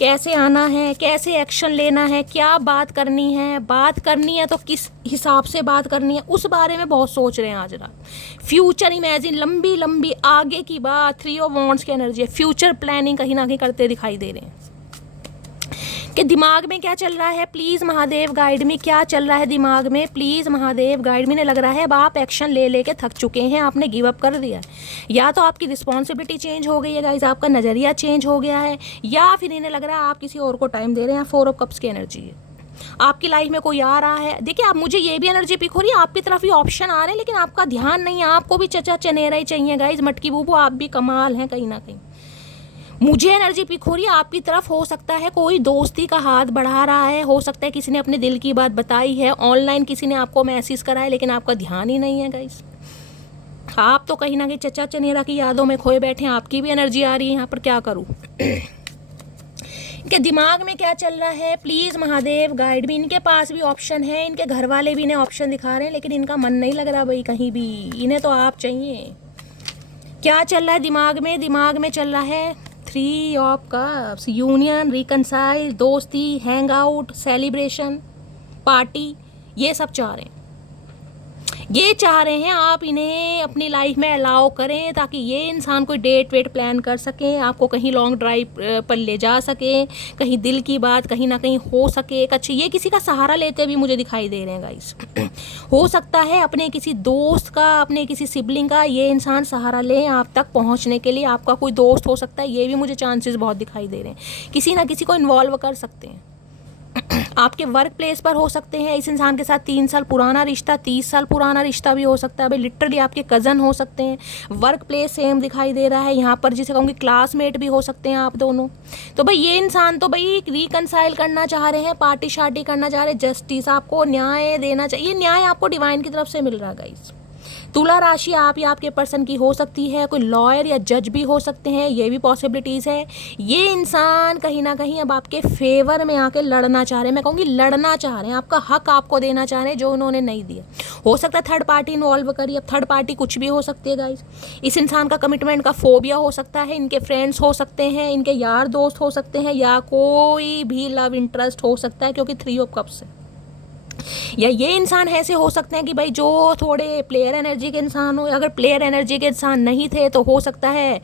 कैसे आना है, कैसे एक्शन लेना है, क्या बात करनी है तो किस हिसाब से बात करनी है, उस बारे में बहुत सोच रहे हैं आज रात। फ्यूचर इमेजिन, लंबी लंबी आगे की बात। 3 ऑफ वॉन्ड्स की एनर्जी है, फ्यूचर प्लानिंग कहीं ना कहीं करते दिखाई दे रहे हैं। कि दिमाग में क्या चल रहा है, प्लीज़ महादेव गाइड मी, क्या चल रहा है दिमाग में, प्लीज़ महादेव गाइड मी। ने लग रहा है अब आप एक्शन ले लेके थक चुके हैं, आपने गिव अप कर दिया। या तो आपकी रिस्पॉन्सिबिलिटी चेंज हो गई है गाइज, आपका नज़रिया चेंज हो गया है, या फिर इन्हें लग रहा है आप किसी और को टाइम दे रहे हैं। 4 ऑफ कप्स की एनर्जी है, आपकी लाइफ में कोई आ रहा है। देखिए आप, मुझे ये भी एनर्जी पिक हो रही है, आपकी तरफ भी ऑप्शन आ रहे हैं, लेकिन आपका ध्यान नहीं है, आपको भी चचा चनेरा ही चाहिए गाइज। मटकी बूबू आप भी कमाल हैं कहीं ना कहीं। मुझे एनर्जी पिक हो रही है आपकी तरफ, हो सकता है कोई दोस्ती का हाथ बढ़ा रहा है, हो सकता है किसी ने अपने दिल की बात बताई है, ऑनलाइन किसी ने आपको मैसेज करा है, लेकिन आपका ध्यान ही नहीं है गाइस। आप तो कहीं ना कहीं चचा चनेरा की यादों में खोए बैठे हैं। आपकी भी एनर्जी आ रही है यहाँ पर, क्या करूँ। इनके दिमाग में क्या चल रहा है, प्लीज़ महादेव गाइड भी। इनके पास भी ऑप्शन है, इनके घर वाले भी इन्हें ऑप्शन दिखा रहे हैं, लेकिन इनका मन नहीं लग रहा भाई कहीं भी, इन्हें तो आप चाहिए। क्या चल रहा है दिमाग में, दिमाग में चल रहा है 3 ऑफ कप्स, यूनियन, रिकनसाइल, दोस्ती, हैंग आउट, सेलिब्रेशन, पार्टी, ये सब चाह रहे हैं। ये चाह रहे हैं आप इन्हें अपनी लाइफ में अलाउ करें, ताकि ये इंसान कोई डेट वेट प्लान कर सकें, आपको कहीं लॉन्ग ड्राइव पर ले जा सके, कहीं दिल की बात कहीं ना कहीं हो सके। अच्छा, ये किसी का सहारा लेते भी मुझे दिखाई दे रहे हैं गाइस। हो सकता है अपने किसी दोस्त का, अपने किसी सिबलिंग का ये इंसान सहारा लें आप तक पहुंचने के लिए। आपका कोई दोस्त हो सकता है, ये भी मुझे चांसेस बहुत दिखाई दे रहे हैं। किसी ना किसी को इन्वॉल्व कर सकते हैं। आपके वर्क प्लेस पर हो सकते हैं इस इंसान के साथ 3 साल पुराना रिश्ता, 30 साल पुराना रिश्ता भी हो सकता है भाई। लिटरली आपके कज़न हो सकते हैं। वर्क प्लेस सेम दिखाई दे रहा है यहाँ पर, जिसे कहूँगी क्लासमेट भी हो सकते हैं आप दोनों। तो भाई ये इंसान तो भाई रिकनसाइल करना चाह रहे हैं, पार्टी शार्टी करना चाह रहे हैं, जस्टिस आपको न्याय देना चाहिए। न्याय आपको डिवाइन की तरफ से मिल रहा है गाइस। तुला राशि आप या आपके पर्सन की हो सकती है, कोई लॉयर या जज भी हो सकते हैं, ये भी पॉसिबिलिटीज़ है। ये इंसान कहीं ना कहीं अब आपके फेवर में आके लड़ना चाह रहे हैं, मैं कहूँगी लड़ना चाह रहे हैं, आपका हक आपको देना चाह रहे हैं जो उन्होंने नहीं दिया। हो सकता है थर्ड पार्टी इन्वॉल्व करिए। अब थर्ड पार्टी कुछ भी हो सकती है गाइस। इस इंसान का कमिटमेंट का फोबिया हो सकता है, इनके फ्रेंड्स हो सकते हैं, इनके यार दोस्त हो सकते हैं, या कोई भी लव इंटरेस्ट हो सकता है, क्योंककि 3 ऑफ कप्स है। या ये इंसान ऐसे हो सकते हैं कि भाई जो थोड़े प्लेयर एनर्जी के इंसान हो। अगर प्लेयर एनर्जी के इंसान नहीं थे तो हो सकता है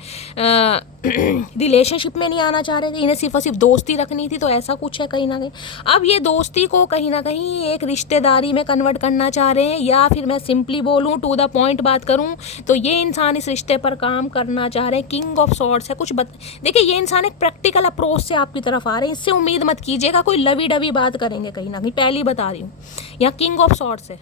रिलेशनशिप में नहीं आना चाह रहे थे, इन्हें सिर्फ और सिर्फ दोस्ती रखनी थी, तो ऐसा कुछ है कहीं ना कहीं। अब ये दोस्ती को कहीं ना कहीं एक रिश्तेदारी में कन्वर्ट करना चाह रहे हैं, या फिर मैं सिंपली बोलूँ, टू द पॉइंट बात करूँ तो ये इंसान इस रिश्ते पर काम करना चाह रहे हैं। किंग ऑफ सॉर्ड्स है कुछ देखिए, ये इंसान एक प्रैक्टिकल अप्रोच से आपकी तरफ आ रहे हैं। इससे उम्मीद मत कीजिएगा कोई लवी डवी बात करेंगे कहीं ना कहीं, पहली बता रही हूँ। या किंग ऑफ सॉर्ड्स है।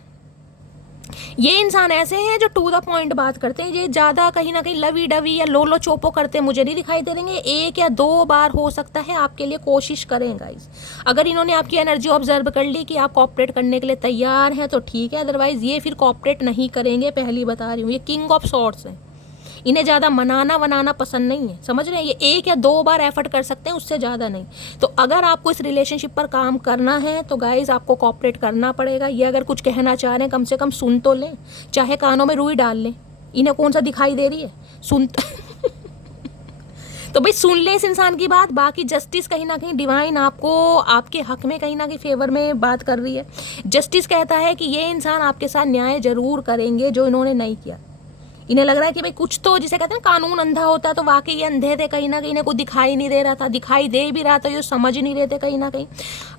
ये इंसान ऐसे हैं जो टू द पॉइंट बात करते हैं, ये ज़्यादा कहीं ना कहीं लवी डवी या लोलो चोपो करते मुझे नहीं दिखाई दे देंगे। 1 या 2 बार हो सकता है आपके लिए कोशिश करें गाइस। अगर इन्होंने आपकी एनर्जी ऑब्जर्व कर ली कि आप कॉपरेट करने के लिए तैयार हैं तो ठीक है, अदरवाइज़ ये फिर कॉपरेट नहीं करेंगे, पहली बता रही हूँ। ये किंग ऑफ सॉर्ड्स हैं, इन्हें ज़्यादा मनाना वनाना पसंद नहीं है, समझ रहे हैं। ये 1 या 2 बार एफर्ट कर सकते हैं, उससे ज़्यादा नहीं। तो अगर आपको इस रिलेशनशिप पर काम करना है तो गाइज आपको कॉपरेट करना पड़ेगा। ये अगर कुछ कहना चाह रहे हैं कम से कम सुन तो लें, चाहे कानों में रुई डाल लें। इन्हें कौन सा दिखाई दे रही है, सुन तो भाई सुन ले इस इंसान की बात। बाकी जस्टिस कहीं ना कहीं डिवाइन आपको आपके हक में कहीं ना कहीं फेवर में बात कर रही है। जस्टिस कहता है कि ये इंसान आपके साथ न्याय जरूर करेंगे जो इन्होंने नहीं किया। इन्हें लग रहा है कि भाई कुछ तो, जिसे कहते हैं कानून अंधा होता है, तो वाकई ये अंधे थे कहीं ना कहीं, इन्हें कुछ दिखाई नहीं दे रहा था, दिखाई दे भी रहा था ये समझ नहीं रहे थे कहीं ना कहीं।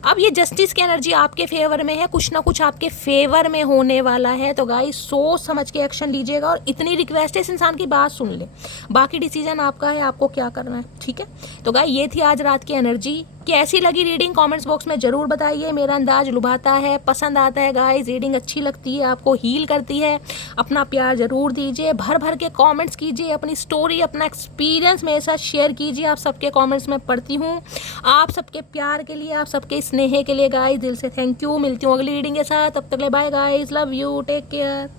अब ये जस्टिस की एनर्जी आपके फेवर में है, कुछ ना कुछ आपके फेवर में होने वाला है। तो गाइस सोच समझ के एक्शन लीजिएगा, और इतनी रिक्वेस्ट है इस इंसान की बात सुन ले, बाकी डिसीजन आपका है, आपको क्या करना है, ठीक है। तो गाइस ये थी आज रात की एनर्जी। कैसी लगी रीडिंग कमेंट्स बॉक्स में ज़रूर बताइए। मेरा अंदाज लुभाता है, पसंद आता है गाइस, रीडिंग अच्छी लगती है, आपको हील करती है, अपना प्यार ज़रूर दीजिए, भर भर के कमेंट्स कीजिए, अपनी स्टोरी अपना एक्सपीरियंस मेरे साथ शेयर कीजिए। आप सबके कमेंट्स में पढ़ती हूँ। आप सबके प्यार के लिए, आप सबके स्नेह के लिए गाइस दिल से थैंक यू। मिलती हूँ अगली रीडिंग के साथ, तब तक ले bye guys, love you, take care.